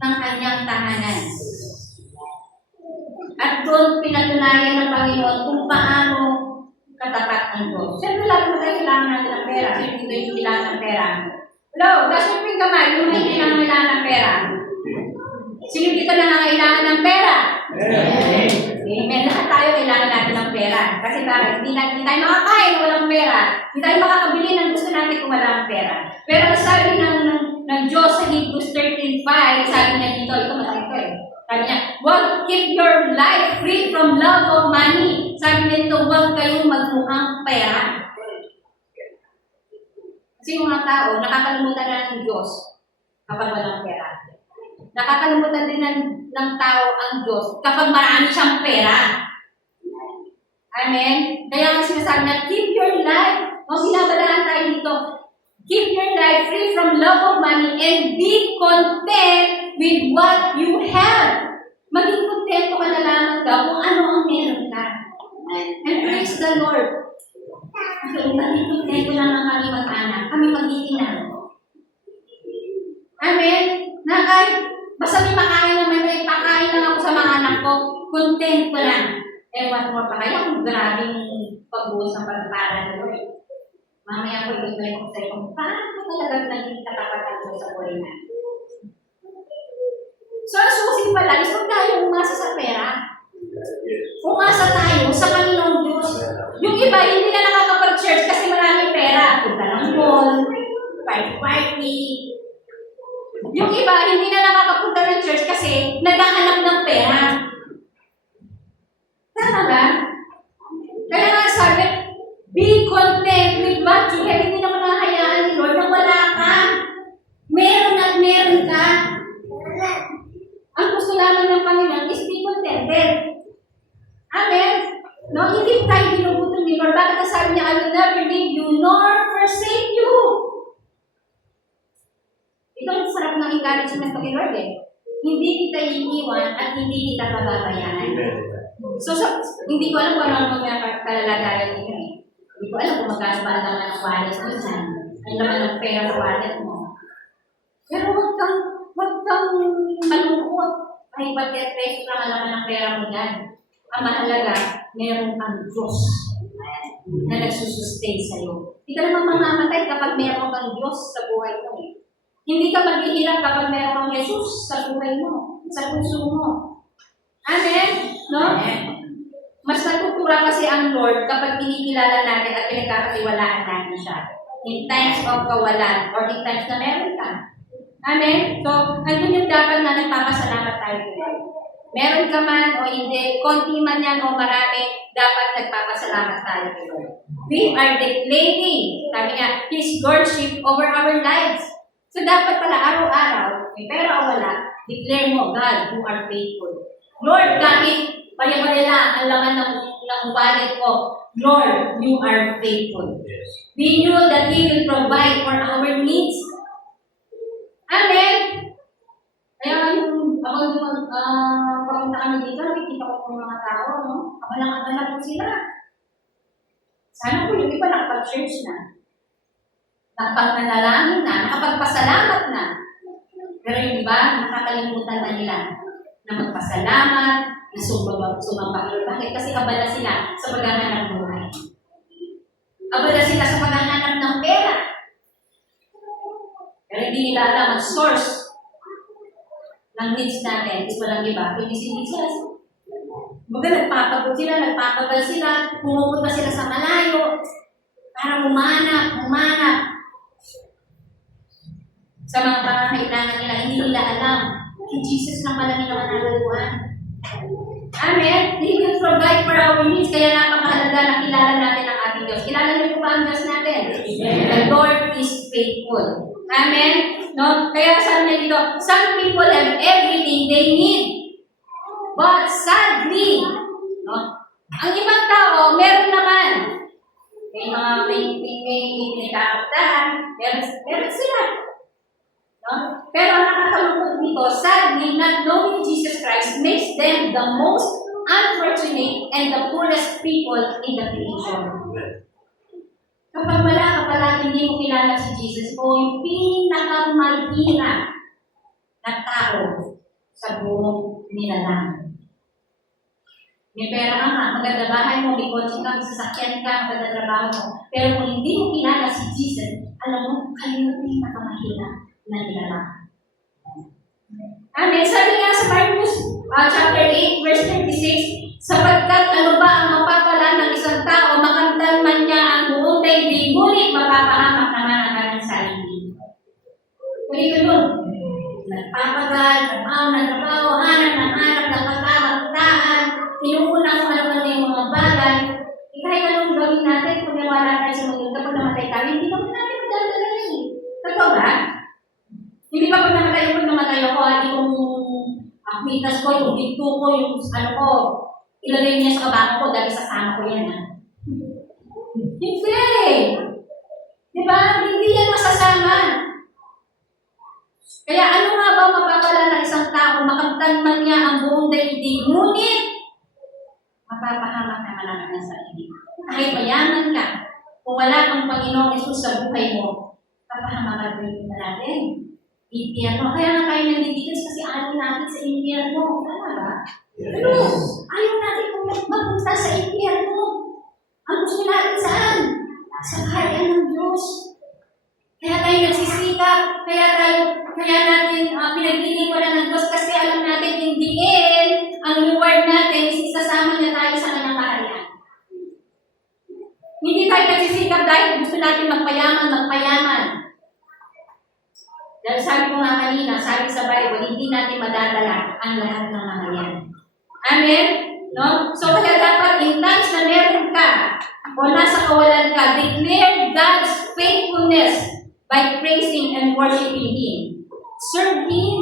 ng kanyang tahanan. At doon pinatunayan ng Panginoon kung paano katapat ng Diyos. Siyempre, lahat na tayo kailangan natin ng pera. Siyempre, ito yung kailangan ng pera. Hello, dasyo yung kamay, yung may kailangan ng pera. Sino dito na nangailangan ng pera? Amen. Lahat tayo kailangan natin ng pera. Kasi bakit? Hindi tayo makakain kung walang pera. Hindi tayo makakabili ng gusto natin kung walang pera. Pero sabi ng Diyos sa Hebrews 13:5, sabi niya dito, ito malaki ko eh. Sabi niya, keep your life free from love of money. Sabi niya dito, huwag kayong magmukhang pera. Kasi yung mga tao, nakakalimutan na ng Diyos kapag walang pera. Nakakalimutan din ng tao ang Diyos kapag marami siyang pera. Amen? Kaya ang sinasabi na, keep your life. O sinabalaan tayo dito, keep your life free from love of money and be content with what you have. Maging kontento ka na lamang daw kung ano ang meron ka. And praise the Lord. Maging kontento na lang kami mag-anak, kami mag-iinan. Amen? Na kahit basta may makain naman, may pakain lang ako sa mga anak ko, content ko lang. Eh, what more pa kaya kung grabing pag-uus ng pagpapala ng Lord. Mamaya ko ibigay ko sa iyo kung paano ko talagang naging katapatan ko sa buhay na. So, ang susi pala, is huwag tayo umasa sa pera. Umasa tayo sa Panginoong Diyos. Yung iba, hindi na nakakapag-church kasi maraming pera. Punta ng mall, party. Yung iba, hindi na nakakapunta ng church kasi naghahanap ng pera. Tama ba? Kaya nga sabi, be content with what you have. Hindi naman nahayaan ni Lord na wala ka. Meron at meron ka. Ang gusto naman ng Panginoon is be contented. Amen? No, hindi tayo ginugutom ni Lord. Bakit sabi niya, I will never leave you nor forsake you. Ito ang sarap ng encouragement ng Lord eh. Hindi kita iiwan at hindi kita pababayaan. So, hindi ko alam kung ano ang kalalagayan ninyo eh. Hindi ko alam kung magkano ba ang laman ng wallet mo dyan. Ang laman ng pera sa wallet mo. Pero huwag kang malungkot. Ay, ba't peso lang ang laman ng pera mo dyan? Ang mahalaga, meron kang Diyos na nagsusustain sa'yo. Hindi ka naman mamamatay kapag meron kang Diyos sa buhay mo eh. Hindi ka maghihirap kapag meron kang Jesus sa buhay mo, sa puso mo. Amen? No? Mas natutura kasi ang Lord kapag kinikilala natin at pinagkakatiwalaan natin siya. In times of kawalan or in times na meron ka. Amen? So, andun yung dapat na nagpapasalamat tayo. Meron ka man o hindi, konti man yan o marami, dapat nagpapasalamat tayo kay Lord. We are declaring, sabi nga, His Lordship over our lives. So, dapat pala araw-araw, may pera o wala, declare mo, God, you are faithful. Lord, kahit bali-balila ang laman ng wallet ko, Lord, you are faithful. Yes. We know that He will provide for our needs. Amen? Kaya yung papunta kami dito, nakikita ko ng mga tao, no? Kabalang-abala po sila. Sana po yung iba nakapag-church na. Nakapag-nanalangin na, nakapagpasalamat na. Pero yung iba, nakakalimutan na nila na magpasalamat, na sumambang. Bakit? Kasi abala sila sa paghahanap ng buhay. Abala sila sa paghahanap ng pera. Pero hindi nila alam ang source ng needs natin is walang iba, kundi si Jesus. Baga nagpapagod sila, nagpapagal sila, pumupunta sila sa malayo, para humanap. Sa mga pangangailangan nila, hindi nila alam. Si Jesus lang pala nila mananaluan. Amen? He will provide for our needs, kaya napakahalaga na kilala natin ang ating Diyos. Kilala niyo po ba ang Diyos natin? The Lord is faithful. Amen? No? Kaya sabi niya dito, some people have everything they need. But sadly, no? Ang ibang tao, meron naman. May mga pinagkakakitaan, meron sila. No? Pero ang nakakalungkot dito, sadly, not knowing Jesus Christ makes them the most unfortunate and the poorest people in the creation. Kapag wala ka pala, hindi mo kilala si Jesus, o yung pinakamahirap na tao sa buong nilalang. May pera ka nga, maganda bahay mo, may kotse ka, may sasakyan ka, maganda trabaho mo. Pero kung hindi mo kilala si Jesus, alam mo, kayo yung pinakamahirap na nilalang. Amen. Sabi nga sa Marcos chapter 8, verse 36, sapagkat ano ba ang mapapala ng isang tao, makamtan man niya ang buong daigdig, ngunit mapapahamak naman ang kanyang sarili. Kuli ko nun, nagpapagal, trabaho, hanap ng pagkakakitaan, inuuna kung ano yung mga bagay. Kahit anong gawin natin, kung nawala tayo sa mundo, kapag namatay tayo, hindi naman natin magdadalala eh. Totoo ba? Hindi ba pag namatay ako, hindi kong akmitas ko, yung dito ko, yung ano ko, ilagay niya sa kabako ko dahil sasama ko yan. Hindi! Di ba? Hindi yan masasama. Kaya ano nga ba mapapala ng isang tao makamtan man niya ang buong daigdig, ngunit mapapahamak naman ang kanyang sarili. Kahit mayaman ka, kung wala kang Panginoong Yesus sa buhay mo, papahamakan din natin. Impyerno. Kaya nga tayo nandidigas kasi ayaw natin sa impyerno. Tama ba? Pero ayaw natin kung magpunta sa impyerno. Ang gusto natin saan? Sa kaharian ng Diyos. Kaya tayo nagsisikap, kaya natin pinaglilingkuran ng Diyos kasi alam natin in the end, ang reward natin is isasama niya tayo sa kanyang kaharian. Hindi tayo nagsisikap dahil gusto natin magpayaman. Dahil sabi ko nga kanina, sabi sa Bible, hindi natin madadala ang lahat ng mga yan. Amen? No? So kaya dapat in times na meron ka o nasa kawalan ka, declare God's faithfulness by praising and worshiping Him. Serve Him.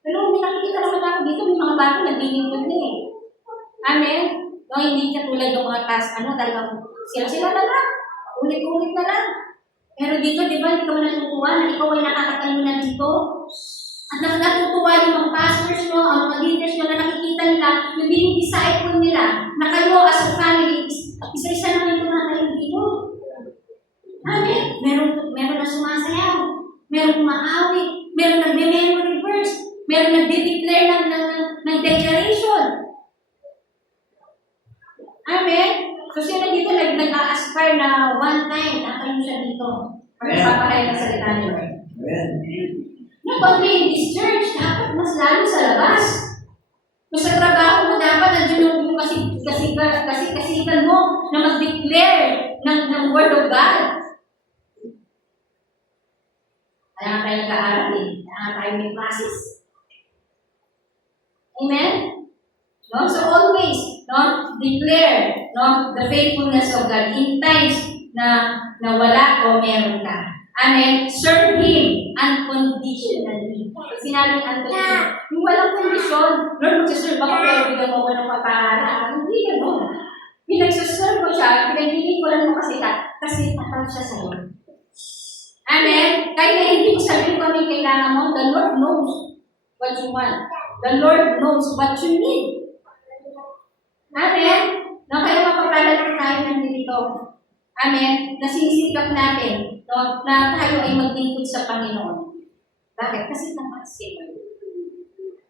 Pero may nakikita naman ako dito, may mga bago naglilingkod na eh. Amen? No, hindi ka tulad ng mga talagang sila na lang. Ulit-ulit na lang. Pero dito, di ba, hindi ka man natutuwa na ikaw ay nakakatalunan dito? At natutuwa yung mga pastors nyo, ang mga leaders nyo na nakikita nila, yung being disciple nila, na kayo as a family, isa-isa naman yung tumatayo dito. Amen? Meron na sumasayaw, meron umaawi, meron nagme-memory verse, meron nagde-declare ng declaration. Amen? So sila dito nag-a-aspire na one time, nakayo siya dito. Pagpapahay ng salita niyo. Not only in this church, dapat mas lalo sa labas. Kung sa trabaho mo, dapat nandiyan yung kasikan mo na mag-declare ng Word of God. Kaya tayo nag-aaral eh. Kaya tayo may classes. Amen? No? So always, no, declare, no, the faithfulness of God in times na wala o meron ka. Amen? Serve Him unconditionally. Sinabi unconditionally. Yung walang kondisyon, Lord, magsaserve ako pero bigyan mo ko ng papahara. Hindi gano'n. Pinagsaserve ko siya, pinaglilingkuran mo kasi tapat siya sa'yo. Amen? Kaya hindi mo sabihin kung ano yung kailangan mo, the Lord knows what you want. The Lord knows what you need. Amen? No, kaya mapapalala tayo nandito. Amen? Na sinisikap natin, no, na tayo ay maglingkod sa Panginoon. Bakit? Kasi tapat siya.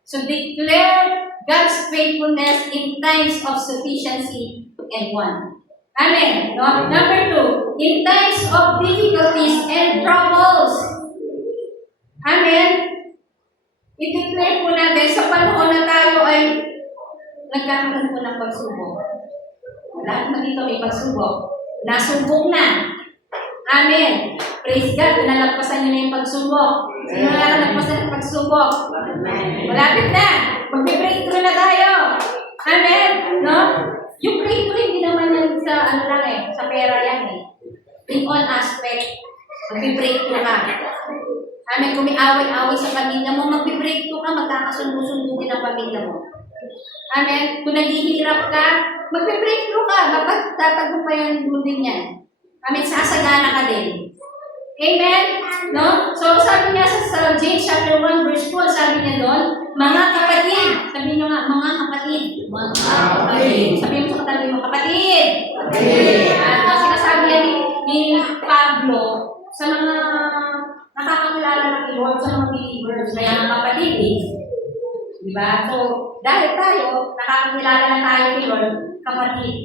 So declare God's faithfulness in times of sufficiency and want. Amen? No? Number 2, in times of difficulties and troubles. Amen? I-declare po natin sa panahon na tayo ay nagkakaroon po ng pagsubok. Lahat na dito may pagsubok. Nasubok na. Amen. Praise God. Nalagpasan niyo na yung pagsubok. Sino na nalagpasan ng pagsubok? Malapit na. Mag-breakthrough na tayo. Amen. No? Yung breakthrough hindi naman yan sa sa pera yan eh. In all aspect, mag-breakthrough ka. Amen. Kung may away-away sa pamilya mo, mag-breakthrough ka, magkakasundo-sundo din ang pamilya mo. Amen. Kung naghihirap ka, magpe-breakthrough ka. Magtatagumpayan mo din yan. Amen. Sasagana ka din. Amen? No? So, sabi niya sa James chapter 1 verse 2, sabi niya doon, mga kapatid. Sabi niyo nga, mga kapatid. Mga kapatid. Sabi mo sa katabi mo, kapatid. Kapatid. Sinasabi yan ni Pablo sa mga nakakakilala ng Lord, sa mga believers. Kaya mga kapatid eh. Diba? So, dahil tayo, nakakakilala na tayo kay Lord, kapatid.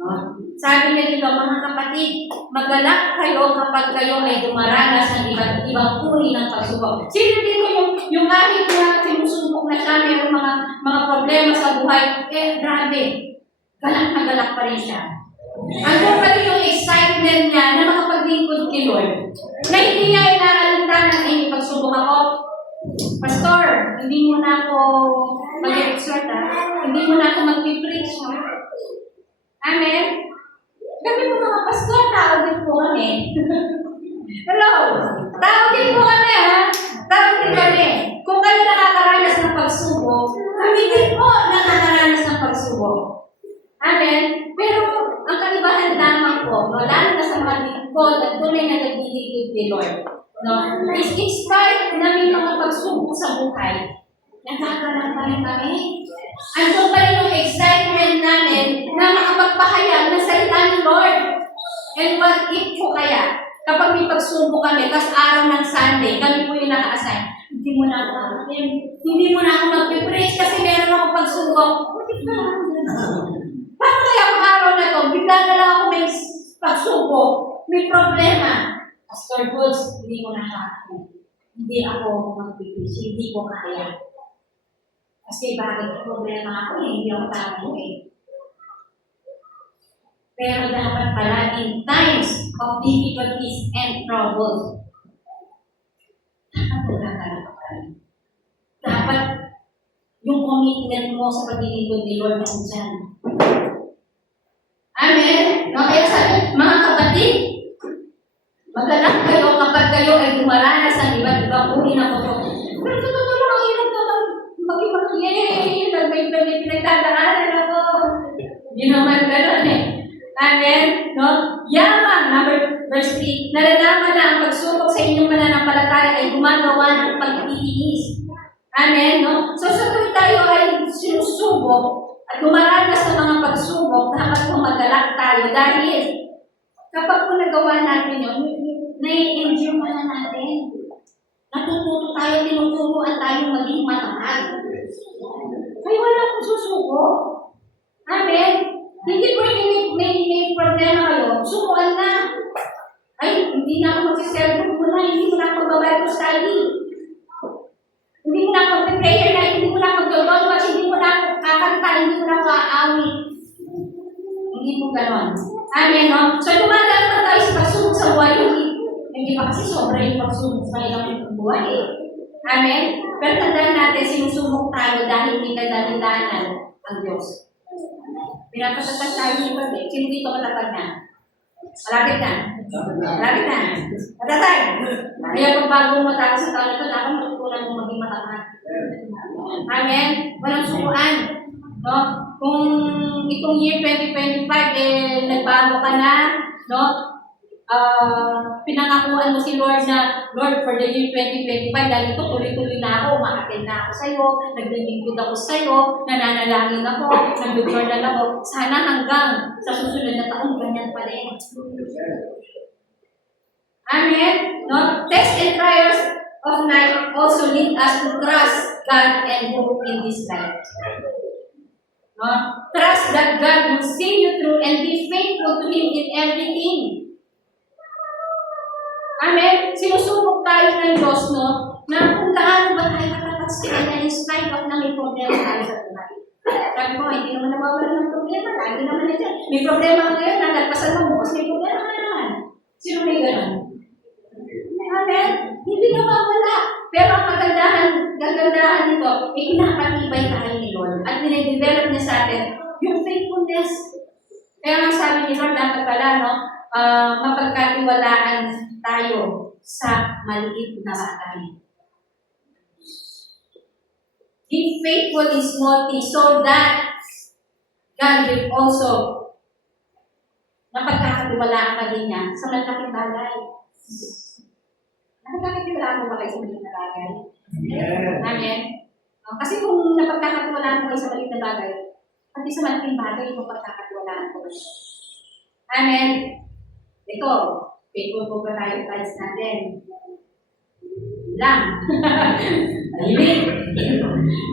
No? Sabi niya dito, mga kapatid, magalak kayo kapag kayo ay dumaranas ng iba't ibang uri ng pagsubok. Sino dito yung kahit na sinusubok na siya, mayroong mga problema sa buhay, grabe, galak na galak pa rin siya. Ano pa rin yung excitement niya na makapaglingkod kay Lord? Na hindi niya inaalantanan ay pagsubok ako. Pastor, hindi mo na ako mag-exhort hindi mo na ako mag-preach. Amen? Kami po mga pastor, tao din po kami. Hello? Tao din po kami, ha? Tao din kami. Kung kayo nakakaranas ng pagsubok, kami din po nakakaranas ng pagsubok. Amen? Pero, ang kalibahan lamang po, no, lalo na sa mga lingkod at tunay na nagbibigay kay Lord, no, is in spite na may mga pagsubok sa buhay, Nagkakaroon pa rin kami. Andun pa rin yung excitement namin na makapagpahayag ng salita ni Lord. And what if po kaya, kapag may pagsubok kami, tas araw ng Sunday, kami po yung naka-assign, hindi mo na ako akin, hindi mo na ako mag-preach kasi meron ako pagsubok. Paano kaya ang araw na to, bigla na lang ako may pagsubok, may problema. Pastor Bulls, hindi mo na ako akin. Hindi ako mag-preach, hindi ko kaya. Kasi bakit problema ako hindi ako tao Pero dapat pala in times of difficulties and troubles, dapat yung commitment mo sa paglilingkod ni Lord nandiyan. Amen? No, kaya sabi, mga kapatid, maghanap kayo kapag kayo ay dumaranas ng iba't ibang uri ng pagkakas. Pero totoo lang ang hirap naman mag-ibang may pinagdadaanan ako. Hindi naman gano'n eh. Amen? No? Yaman, verse 3, nalalaman na ang pagsubok sa inyong mananampalataya ay gumagawa ng pagtitiis. Amen? No? So, sa tuwing tayo ay sinusubok at dumaranas sa mga pagsubok, dapat magalak tayo dahil kapag po nagawa natin yun, nai-enjoy mo na natin. Natututo tayo, tinuturuan tayo maging matatag. Kaya wala akong susuko. Amen? Hindi po may problema kayo. Sukuan na. Ay, hindi na ako mag-cellphone mo na. Hindi mo na ako babayad ko study. Hindi mo na ako mag-prayer na. Hindi mo na ako mag-download. Hindi mo na ako kakanta. Hindi mo na ako aawit. Hindi po ganon. Amen, no? So, dumadaan na tayo sa pagsubok sa buhay. Hindi pa kasi sobra yung pagsubok sa ilang buhay eh. Amen? Pero tandaan natin, sinusubok tayo dahil hindi kadalidanan ang Diyos. Pinatatag tayo ng iba. Sino dito matatag na? Malapit na. Malapit na. Matatag. Kaya pag bago mo tapos sa taon ito, dapat matutunan mo maging matatag. Amen? Walang sukuan. No? Kung itong year 2025, nagbago ka na, no? Pinangakuan mo si Lord na, Lord, for the year 2025, dahil ito, tuloy-tuloy na ako, umaatin na ako sa'yo, naglilingkod ako sa'yo, nananalangin ako, nag-journal ako, sana hanggang sa susunod na taon, ganyan pa rin. Amen? No? Tests and trials of life also lead us to trust God and hope in this life. No? Trust that God will see you through and be faithful to Him in everything. Amen? Sinusubok tayo ng Diyos, no? Na kung gaano ba tayo katapat sa Kanya in spite of na may problema tayo sa buhay. Sabi ko, hindi naman nawawala ng problema. Lagi naman na dyan. May problema ngayon, nalagpasan mo bukas, may problema na naman. Sino may gano'n? Amen? Hindi nawawala. Pero ang kagandahan nito, pinapatibay tayo ni Lord. At nire-develop niya sa atin yung faithfulness. Kaya nga sabi ni Lord, dapat pala, no? Mapagkatiwalaan tayo sa maliit na bagay. Be faithful in small things so that God will also napagkakatiwalaan ka din niya sa malaking bagay. Napagkakatiwalaan mo ba kayo sa maliit na bagay? Amen. Kasi kung napagkakatiwalaan mo kayo sa maliit na bagay, pati sa malaking bagay, yung pagkakatiwalaan ko. Amen. Ito, faithful po ba tayo tithes natin? Lang.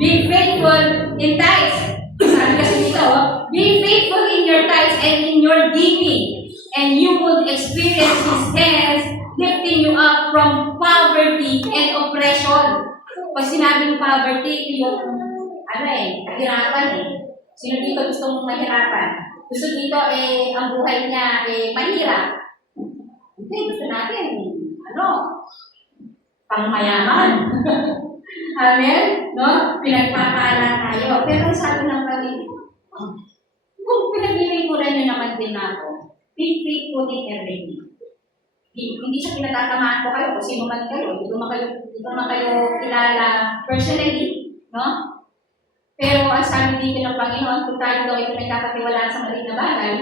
Be faithful in tithes. Sabi kasi dito, be faithful in your tithes and in your giving, and you would experience His hands lifting you up from poverty and oppression. Pag sinabing poverty, yung kahirapan eh. Sino dito gusto mong mahirapan? Gusto dito ang buhay niya mahirap. Hindi, gusto natin, pangmayaman. Amen? No? Pinagpapaalan tayo. Pero sabi ng Panginoon, kung pinaglilingkuran niyo naman din ako, be faithful in everything. Hindi siya pinatatamaan ko kayo kung sino man kayo. Hindi ko naman kayo kilala personally. No? Pero ang sabi dito ng Panginoon, kung tayo daw ay pinagkakatiwalaan sa maliit na bagay,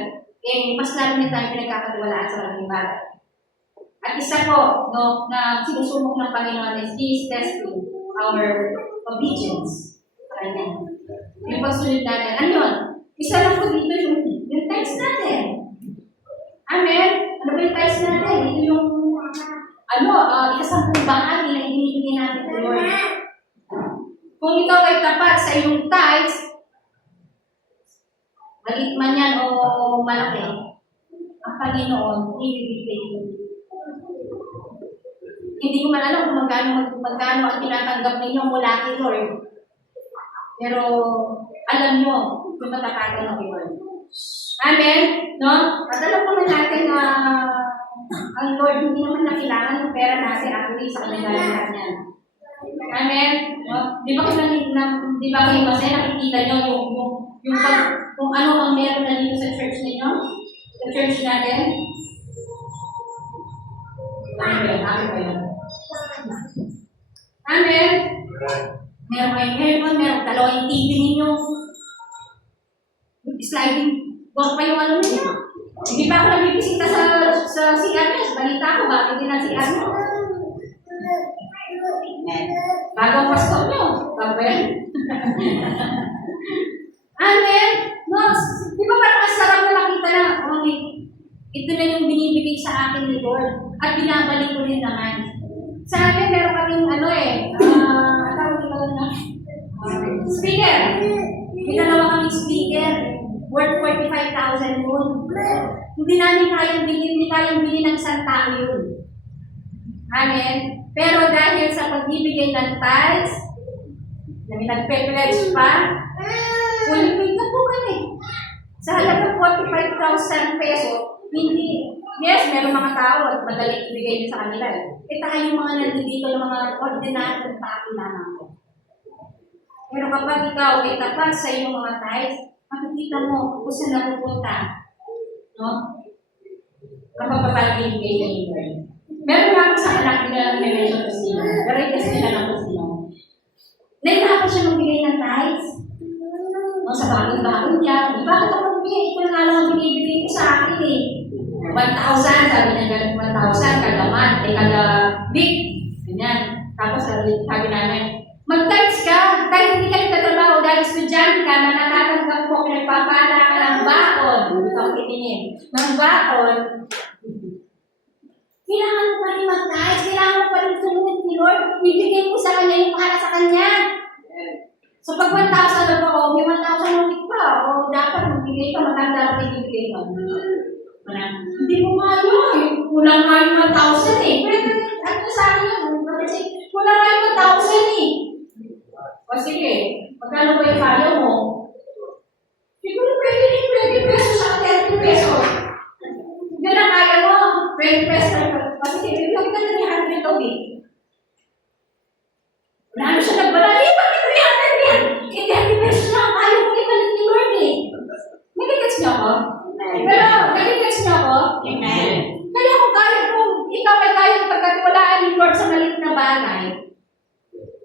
mas lalo na tayo pinagkakatiwalaan sa malaking bagay. At isa po, no, na sinusubok ng Panginoon is His testing. our obedience. Kanya. Yung pagsunod natin. Ano yun? Isa lang po dito yung text natin. Amen? Ano ba yung text natin? Ito yung ikasampung bahagi na ibinibigay natin sa Lord. Kung ikaw ay tapat sa iyong tithes, maliit man yan o malaki, ang Panginoon, ibibigay mo. Hindi ko man alam kung magkano ang tinatanggap ninyo mula kay Lord. Pero alam nyo kung matapatan ng Lord. Amen? No? At alam naman natin na ang Lord hindi naman na kailangan ng pera natin actually sa kanilang niya. Amen? No? Di ba kayo masaya nakikita nyo kung ano ang meron na dito sa church ninyo? Sa church natin? Amen. Amen. Meron kayong aircon, meron dalawang TV ninyo. Sliding door pa yung ano ninyo. Hindi pa ako nabibisita sa CRS. Balita ko, bakit din ang CRS? Bagong pastor nyo. Babay. Amen. No, di ba parang masarap na makita na, okay, ito na yung binibigay sa akin ni Lord. At binabalik ko rin naman. Sa akin, meron kaming speaker. Ginalawa kaming speaker. Worth 45,000 yun. Hindi namin kayang bilhin ng isang tao yun. Amen? Pero dahil sa pagbibigay ng tithes, na nagpe-pledge pa, fully paid na po kami. Sa halagang 45,000 peso, hindi, yes, meron mga tao at madaling ibigay din sa kanila. Tayo mga nandito ng mga ordinaryong tao lamang. Pero kapag ikaw ay tapat sa iyong mga tithes, makikita mo kung saan napupunta. No? Kapag papalibigay ka ni Lord. Meron nga ako sa anak na may-mention ko sila. Pero ikas nila lang ko sila. Nahirapan siya magbigay ng tithes. No, sa bagong-bagong niya. Bakit ako magbigay? Ito na lang ang binibigay ko sa akin eh. 1,000, sabi niya 1,000 kada month, kada week. Ganyan. Tapos sabi namin, mag-tithes ka, kahit hindi ka nagtatrabaho, dahil estudyante ka, manatatanggap po, pinagpapala ka ng baon. Hindi ka kitingin. Ng baon, kailangan mo pa rin mag-tithes, kailangan mo pa rin sumunod ni Lord, ibigay mo sa Kanya yung para sa Kanya. So pag 1,000 na pa ako, may 1,000 ulit pa, o dapat magbigay ka, maganda rin ibigay ka. Hindi mo kaya eh. Kulang nga yung 1,000 eh. Pwede ano sa akin yun? Kasi kulang nga yung 1,000 eh. O sige, magkano ba yung kaya mo? Siguro pwede rin 20 pesos sa 30 pesos. Hindi na kaya mo, 20 pesos. O sige, bibigyan kita ng 300 o eh. Wala na siya nagbala. Bakit 300 yan? 30 pesos lang. Ayaw mo ibalik ni Lord eh. Nagigets niyo ako? Pero, nagigets niyo ako? Amen. Kaya kung ikaw ay kayang pagkatiwalaan ni Lord sa maliit na bagay,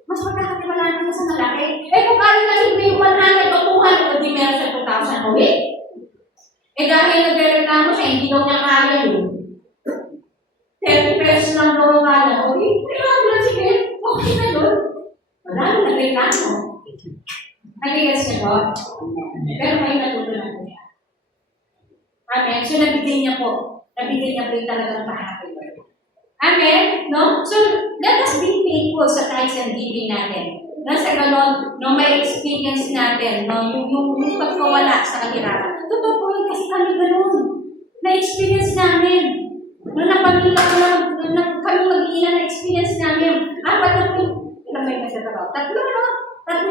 mas magkakatiwalaan ka sa malaki. Kung kaya na hindi yung 100 o 200 o di meron sa 2,000 a week. Dahil nagre-reklamo siya, hindi daw niya kaya yun. 30 pesos lang daw ang kaya. O, kailangan na sige. Okay na yun. Wala nang nagreklamo. Nagigets niyo po? Pero may natutunan ko siya. Amen. So, nabigay niya po yung talagang pahakin. Amen? No? So, let us be faithful sa tithes and giving natin. Nasa ganon, no, may experience natin, no, yung pagkawala sa kahirapan. Totoo po yun kasi kami ganon. Na-experience namin. No, napamilya ko lang, kami mag-iina na experience namin. Ilan ba yung nagtatrabaho? Tatlo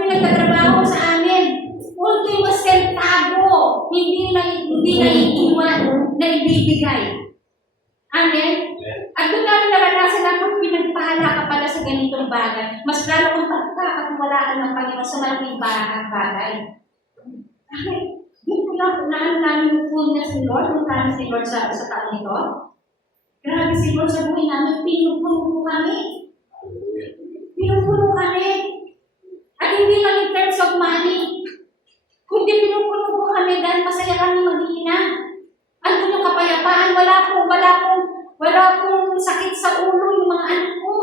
yung nagtatrabaho sa amin. Ultimo centavo, hindi na iiwan na ibibigay. Amen? At doon namin naranasan na kung pinagpahala ka pala sa ganitong bagay, mas lalo kung pagkakatiwalaan ng Panginoon sa malaking bagay. Amen? Yung pinagpalaan namin yung fullness ni Lord, yung promise ni Lord sa taong ito. Grabe si Lord sa buhay namin, pinupuno kami. Pinupuno kami. At hindi lang in terms of money, kundi pinupuno ko kami dahil masaya kami mag-iina. Ano yung kapayapaan? Wala akong sakit sa ulo yung mga anak ko.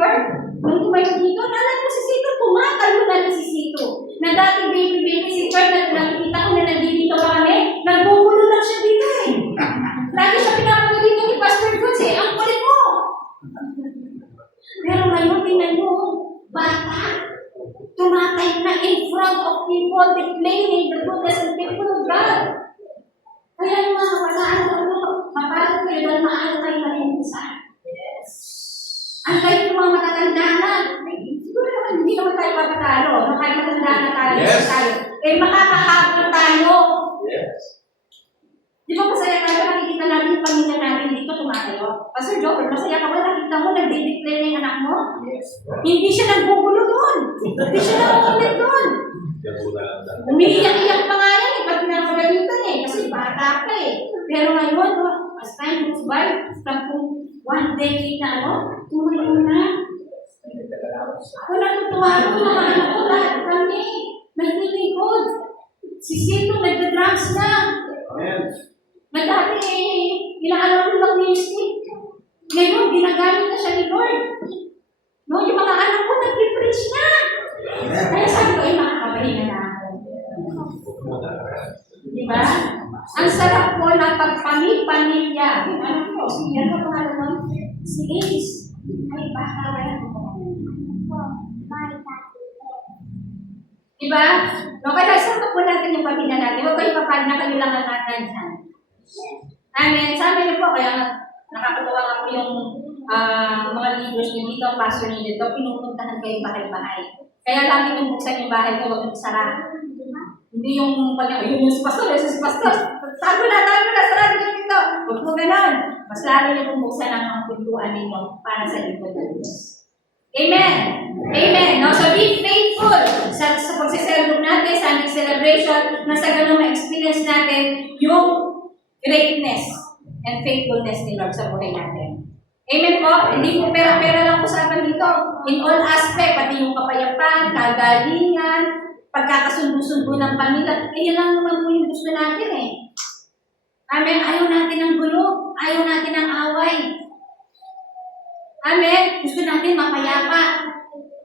speaker, nung tumayo dito, nalang ko si Sito, tumatayo na rin si Sito. Na dati baby si Kurt, nakikita ko na nandito pa kami, nagbubulo lang siya dito eh. Lagi siya pinapagod dito ni Pastor Goods eh, ang kulit mo! Pero ngayon, tingnan mo, bata, tumatay na in front of people, declaring the goodness and faithful of God. Kaya yung mga kapalaan ko, mapagod kayo dahil maano kayo malimpisan. Ang kahit yung mga matatanda na, siguro naman hindi naman tayo papatalo, kahit matanda na tayo, eh makakahabol tayo. Di ba masaya tayo, nakikita natin yung pamilya natin dito tumatayo. Pastor Joker, masaya ka ba? Nakita mo, nagde-declare na yung anak mo? Hindi siya nagbubulo doon. Hindi siya nakukulit doon. Umiiyak-iyak pa nga yan eh, ba't pinapagalitan eh? Kasi bata pa eh. Pero ngayon, as time goes by, one day na tuloy mo na. Ako natutuwa ko, mga anak ko, lahat kami. Naglilingkod. Si Sito, nagda-drugs na. Na dati inaalam ko lang music. Ngayon, ginagamit na siya ni Lord. No, yung mga anak ko, nag-preach na. Kaya sabi ko, makakabahin na ako. Diba? Ang sarap po ng pagpamilya. Ano po? Yan po pangalan mo? Si Ace. Ay, baka ba yan po? Diba? No, kaya sarap po natin yung pamilya natin. Huwag kayo kapal na kayo lang ang dyan. Amen. Sabi niyo po, kaya nakakatuwa ako yung mga leaders niyo dito, pastor niyo dito, pinupuntahan kayo bahay-bahay. Kaya lagi nung buksan yung bahay ko, huwag nang sarap. Hindi yung yun yung si pastor, tago na, sarado nyo dito. Huwag mo ganon. Mas lalo nyo kung buksan ang mga pintuan ninyo para sa likod ng Diyos. Amen. Amen. No? So be faithful sa pagsiserve natin, sa aming celebration, na sa ganun ma-experience natin yung greatness and faithfulness ni Lord sa buhay natin. Amen po? Hindi po pera-pera lang usapan dito. In all aspect, pati yung kapayapaan, kagalingan, pagkakasundo-sundo ng pamilya, yan lang naman po yung gusto natin eh. Amen? Ayaw natin ng gulo. Ayaw natin ng away. Amen? Gusto natin mapayapa.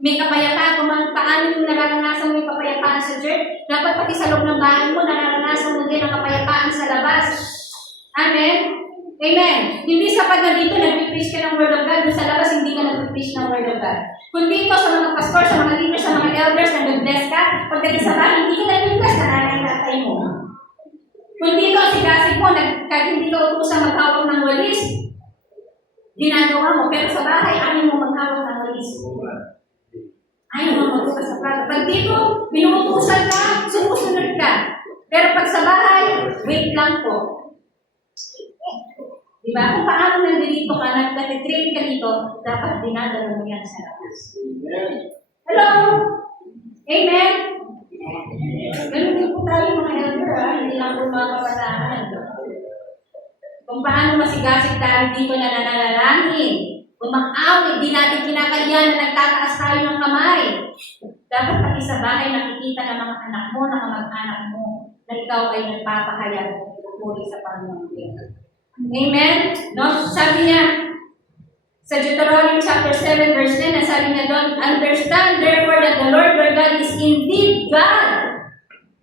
May kapayapaan. Kung paano yung nararanasan mo yung kapayapaan sa church, dapat pati sa loob ng bahay mo, nararanasan mo din ang kapayapaan sa labas. Amen? Amen. Hindi sapat na dito nag-preach ka ng Word of God, sa labas hindi ka nag-preach ng Word of God. Kung dito sa mga pastor, sa mga leaders, sa mga elders, nag-bless ka, pagdating sa bahay, hindi ka nag-bless ka nanay-tatay mo. Kung dito ang sigasig mo, kahit hindi ka utusang maghawak ng walis, ginagawa mo, pero sa bahay, ayaw mo maghawak ng walis. Ayaw mo magbukas sa plato. Pag dito, pinuutusan ka, sumusunod ka. Pero pag sa bahay, wait lang po. Diba? Kung paano nandito ka, nag-train ka dito, dapat dinadala mo yan sa labas. Hello? Amen? Ganun din po tayo mga elder, hindi lang po mga kabataan. Kung paano masigasig tayo dito na nananalangin, kung mag-awit, di natin kinakaya na nagtataas tayo ng kamay. Dapat pati sa bahay nakikita ng mga anak mo, ng mga anak mo, na ikaw ay nagpapahayag muli sa Panginoon. Amen? No? Sabi niya, sa Deuteronomy chapter 7 verse 10, sabi niya doon, understand therefore that the Lord your God is indeed God.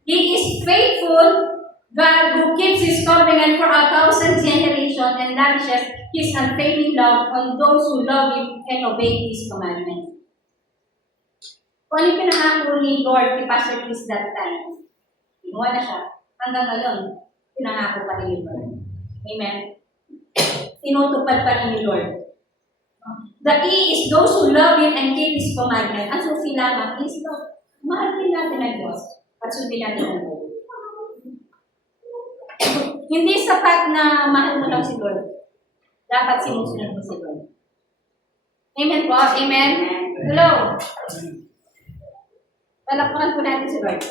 He is faithful, God who keeps His covenant for 1,000 generations and lavishes His unfailing love on those who love Him and obey His commandments. Kung ano yung pinangako ni Lord ni Pastor Chris that time, inuwa na siya. Hanggang ngayon, pinangako pa rin ni Lord. Amen? Tinutupad pa rin ni Lord. The key is those who love Him and keep His commandment. Ang susi lamang is, mahal din natin ang Diyos at sundin natin ang Lord. Hindi sapat na mahal mo lang si Lord. Dapat sinusunod mo si Lord. Amen po? Amen? Hello? Palakpakan po natin si Lord.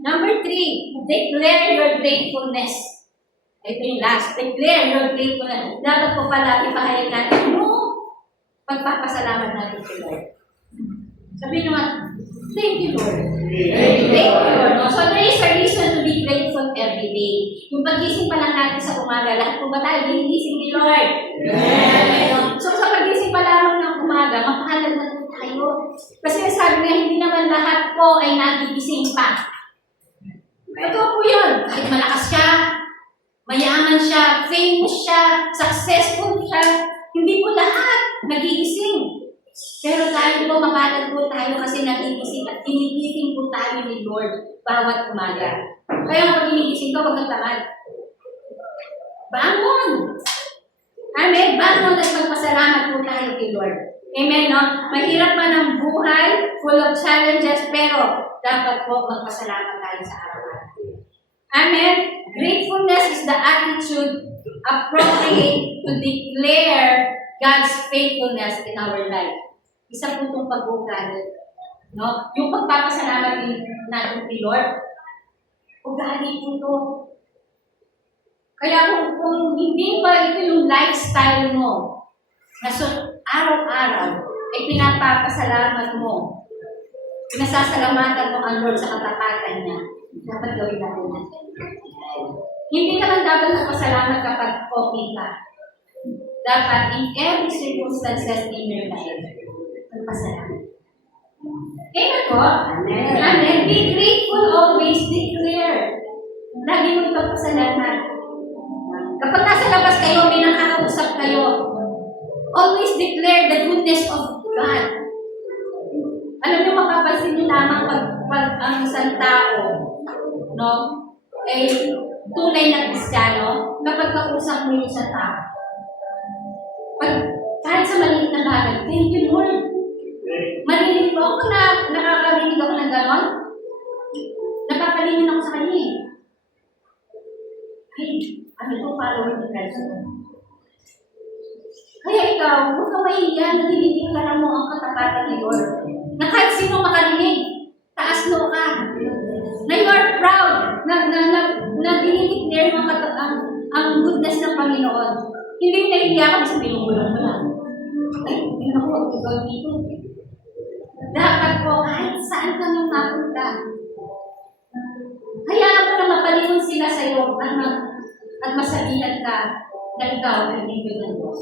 Number 3, declare your gratefulness. Ito yung last. Declare your gratefulness. Dapat po pala ipahayag natin pagpapasalamat natin si Lord. Sabihin nyo nga, thank you, Lord. Thank you, Lord. So there is a reason to be grateful every day. day. Yung pagising pa lang natin sa umaga, lahat po ba tayo ginigising ni Lord? Amen. So sa pagising pa lamang ng umaga, mapahalag na po tayo. Kasi sabi nga, hindi naman lahat po ay nagigising pa. Totoo po yun. Kahit malakas siya, mayaman siya, famous siya, successful siya, hindi po lahat nagigising. Pero tayo po, makalat po tayo kasi nagigising at ginigising po tayo ni Lord bawat umaga. Kaya kapag ginigising ka, huwag kang tamad. Bangon! Amen? Bangon at magpasalamat po tayo kay Lord. Amen, no? Mahirap man ang buhay, full of challenges, pero dapat po magpasalamat tayo sa araw-araw. Amen? Gratefulness is the attitude appropriate to declare God's faithfulness in our life. Isa po itong pag-ugali. No? Yung pagpapasalamat natin kay Lord, ugali po ito. Kaya kung hindi pa ito yung lifestyle mo, na araw-araw ay pinapapasalamat mo, pinasasalamatan mo ang Lord sa katapatan niya, dapat gawin natin. Hindi ka lang dapat magpasalamat kapag okay ka. Dapat in every circumstances in your life, magpasalamat. Amen po? Amen. Be grateful, always declare. Lagi mo ipagpasalamat. Kapag nasa labas kayo, may nakakausap kayo, always declare the goodness of God. Alam niyo, makapansin niyo lamang pag ang isang tao, no, ay tunay na Kristiyano, kapag kausap mo yung isang tao, kahit sa maliit na bagay, thank you, Lord. Marinig ko ako na nakakarinig ako ng gano'n. Napapalingin ako sa kanya eh. Ay, ano ito, follower ni Christ. Kaya ikaw, huwag ka mahiya, nalilibig ka lang mo ang katapatan ni Lord. Na kahit sino makarinig, taas mo ka. Na you are proud, na dinideclare mo ang goodness ng Panginoon. Hindi nahihiya ka sa pinugulang mo lang. Ay, yun ako, ang gagawin dito. Dapat po, kahit saan ka nang mapunta, hayaan mo na mapalingon sila sa iyo at masabihan ka na ikaw ay lingkod ng Diyos.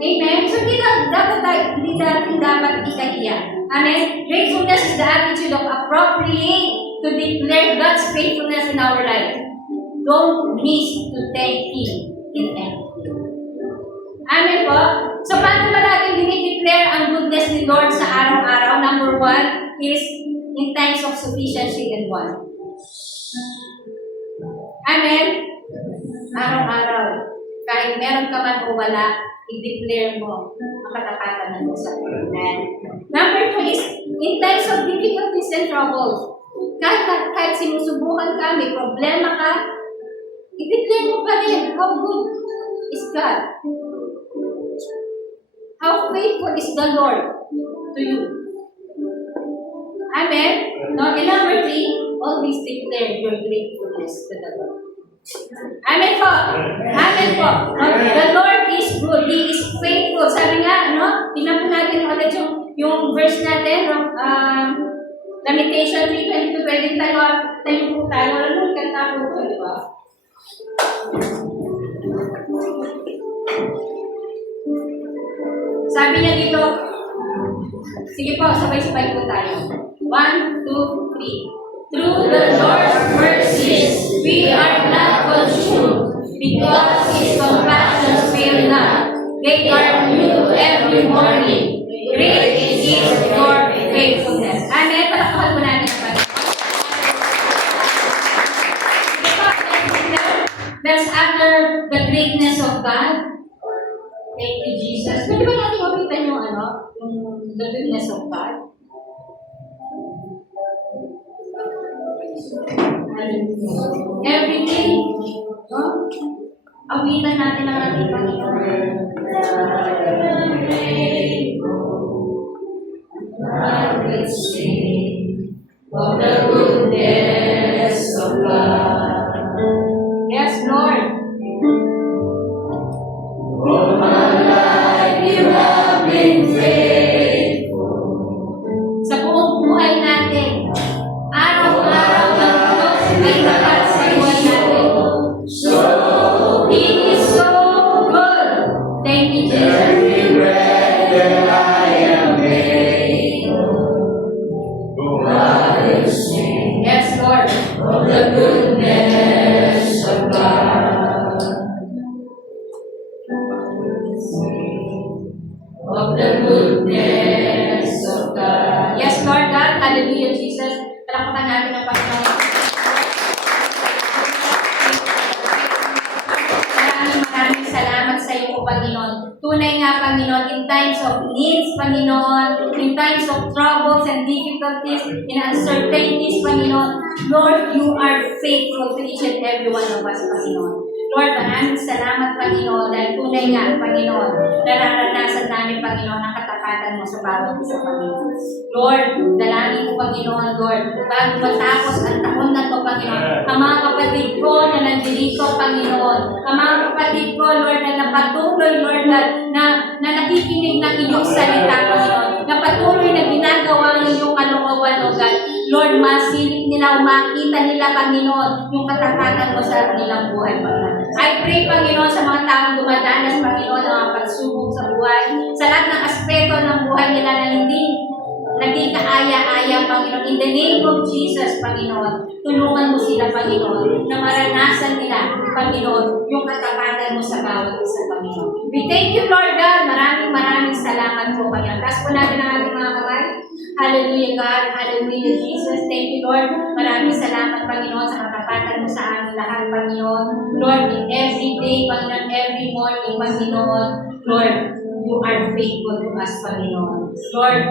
Amen? So, hindi natin dapat ikahiya. Amen? Gratefulness is the attitude of appropriate to declare God's faithfulness in our life. Don't miss to thank Him in everything. Amen po? So, paano ba natin dinideclare ang goodness ni Lord sa araw-araw? Number 1 is in times of sufficiency and want. Amen? Araw-araw. Kahit meron ka man o wala, i-declare mo ang katapatan ng Diyos sa Amen. Number 2 is in times of difficulties and troubles. Kahit sinusubukan ka, may problema ka, i-declare mo pa rin how good is God. How faithful is the Lord to you. Amen? No? And number 3, always declare your gratefulness to the Lord. Amen po. Amen po. No? The Lord is good. He is faithful. Sabi nga, no? Tingnan po natin ulit yung verse natin, no? Lamentation 3:22. Pwede tayo po tayo. Alam mo, kanta po ito, di ba? Sabi niya dito, sige po, sabay-sabay po tayo. 1, 2, 3. Through the Lord's mercies, we are not consumed, because His compassions fail not. They are new every morning. Great is your faithfulness. Amen. Palakpakan mo natin ang That's under the greatness of God. Thank you, Jesus. Pwede ba natin mapitan yung the goodness of God? Everything, no? Awitan natin ang ating Panginoon. I will sing of the goodness of God. Yes, Lord. All my life you have been faithful. Sa buong buhay natin, araw-araw ang Diyos ay tapat sa Hallelujah, Jesus. Talapakan natin ang Panginoon. Maraming salamat sa iyo, Panginoon. Tunay nga, Panginoon, in times of needs, Panginoon, in times of troubles and difficulties, in uncertainties, Panginoon, Lord, you are faithful to each and every one of us, Panginoon. Lord, maraming salamat, Panginoon, dahil tunay nga, Panginoon, nararanasan namin, Panginoon, ang katapatan mo sa bawat isa, Panginoon. Lord, dalangin mo, Panginoon, Lord, bago matapos ang taon na to, Panginoon, ang mga kapatid ko na nandito, Panginoon, ang mga kapatid ko, Lord, na napatuloy, Lord, na nakikinig ng iyong salita, Panginoon, na patuloy na ginagawa ang iyong kalooban, O God. Lord, masilip nila o makita nila, Panginoon, yung katapatan mo sa kanilang buhay, Panginoon. I pray, Panginoon, sa mga taong dumadanas, Panginoon, ng mga pagsubok sa buhay, sa lahat ng aspeto ng buhay nila na hindi naging kaaya-aya, Panginoon. In the name of Jesus, Panginoon, tulungan mo sila, Panginoon, na maranasan nila, Panginoon, yung katapatan mo sa bawat isa, Panginoon. We thank you, Lord God. Maraming salamat po, Panginoon. Taas po natin ang ating mga kamay. Hallelujah, God. Hallelujah, Jesus. Thank you, Lord. Maraming salamat, Panginoon, sa katapatan mo sa aming lahat, Panginoon. Lord, in every day, Panginoon, every morning, Panginoon, Lord, you are faithful to us, Panginoon. Lord,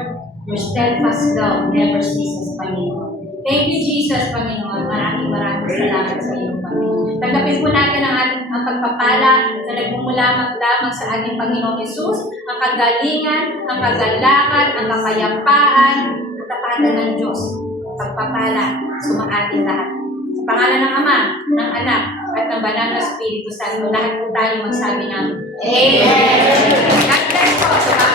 your steadfast love never ceases, Panginoon. Thank you, Jesus, Panginoon. Maraming salamat sa iyo, Panginoon. Tanggapin po natin ang pagpapala na nagmumula lamang sa ating Panginoong Yesus, ang kagalingan, ang kagalakan, ang kapayapaan, ang katapatan ng Diyos. Pagpapala, sumaating lahat. Sa pangalan ng Ama, ng Anak, at ng Banal na Espiritu Santo, lahat po tayo magsabi ng Amen. God bless po.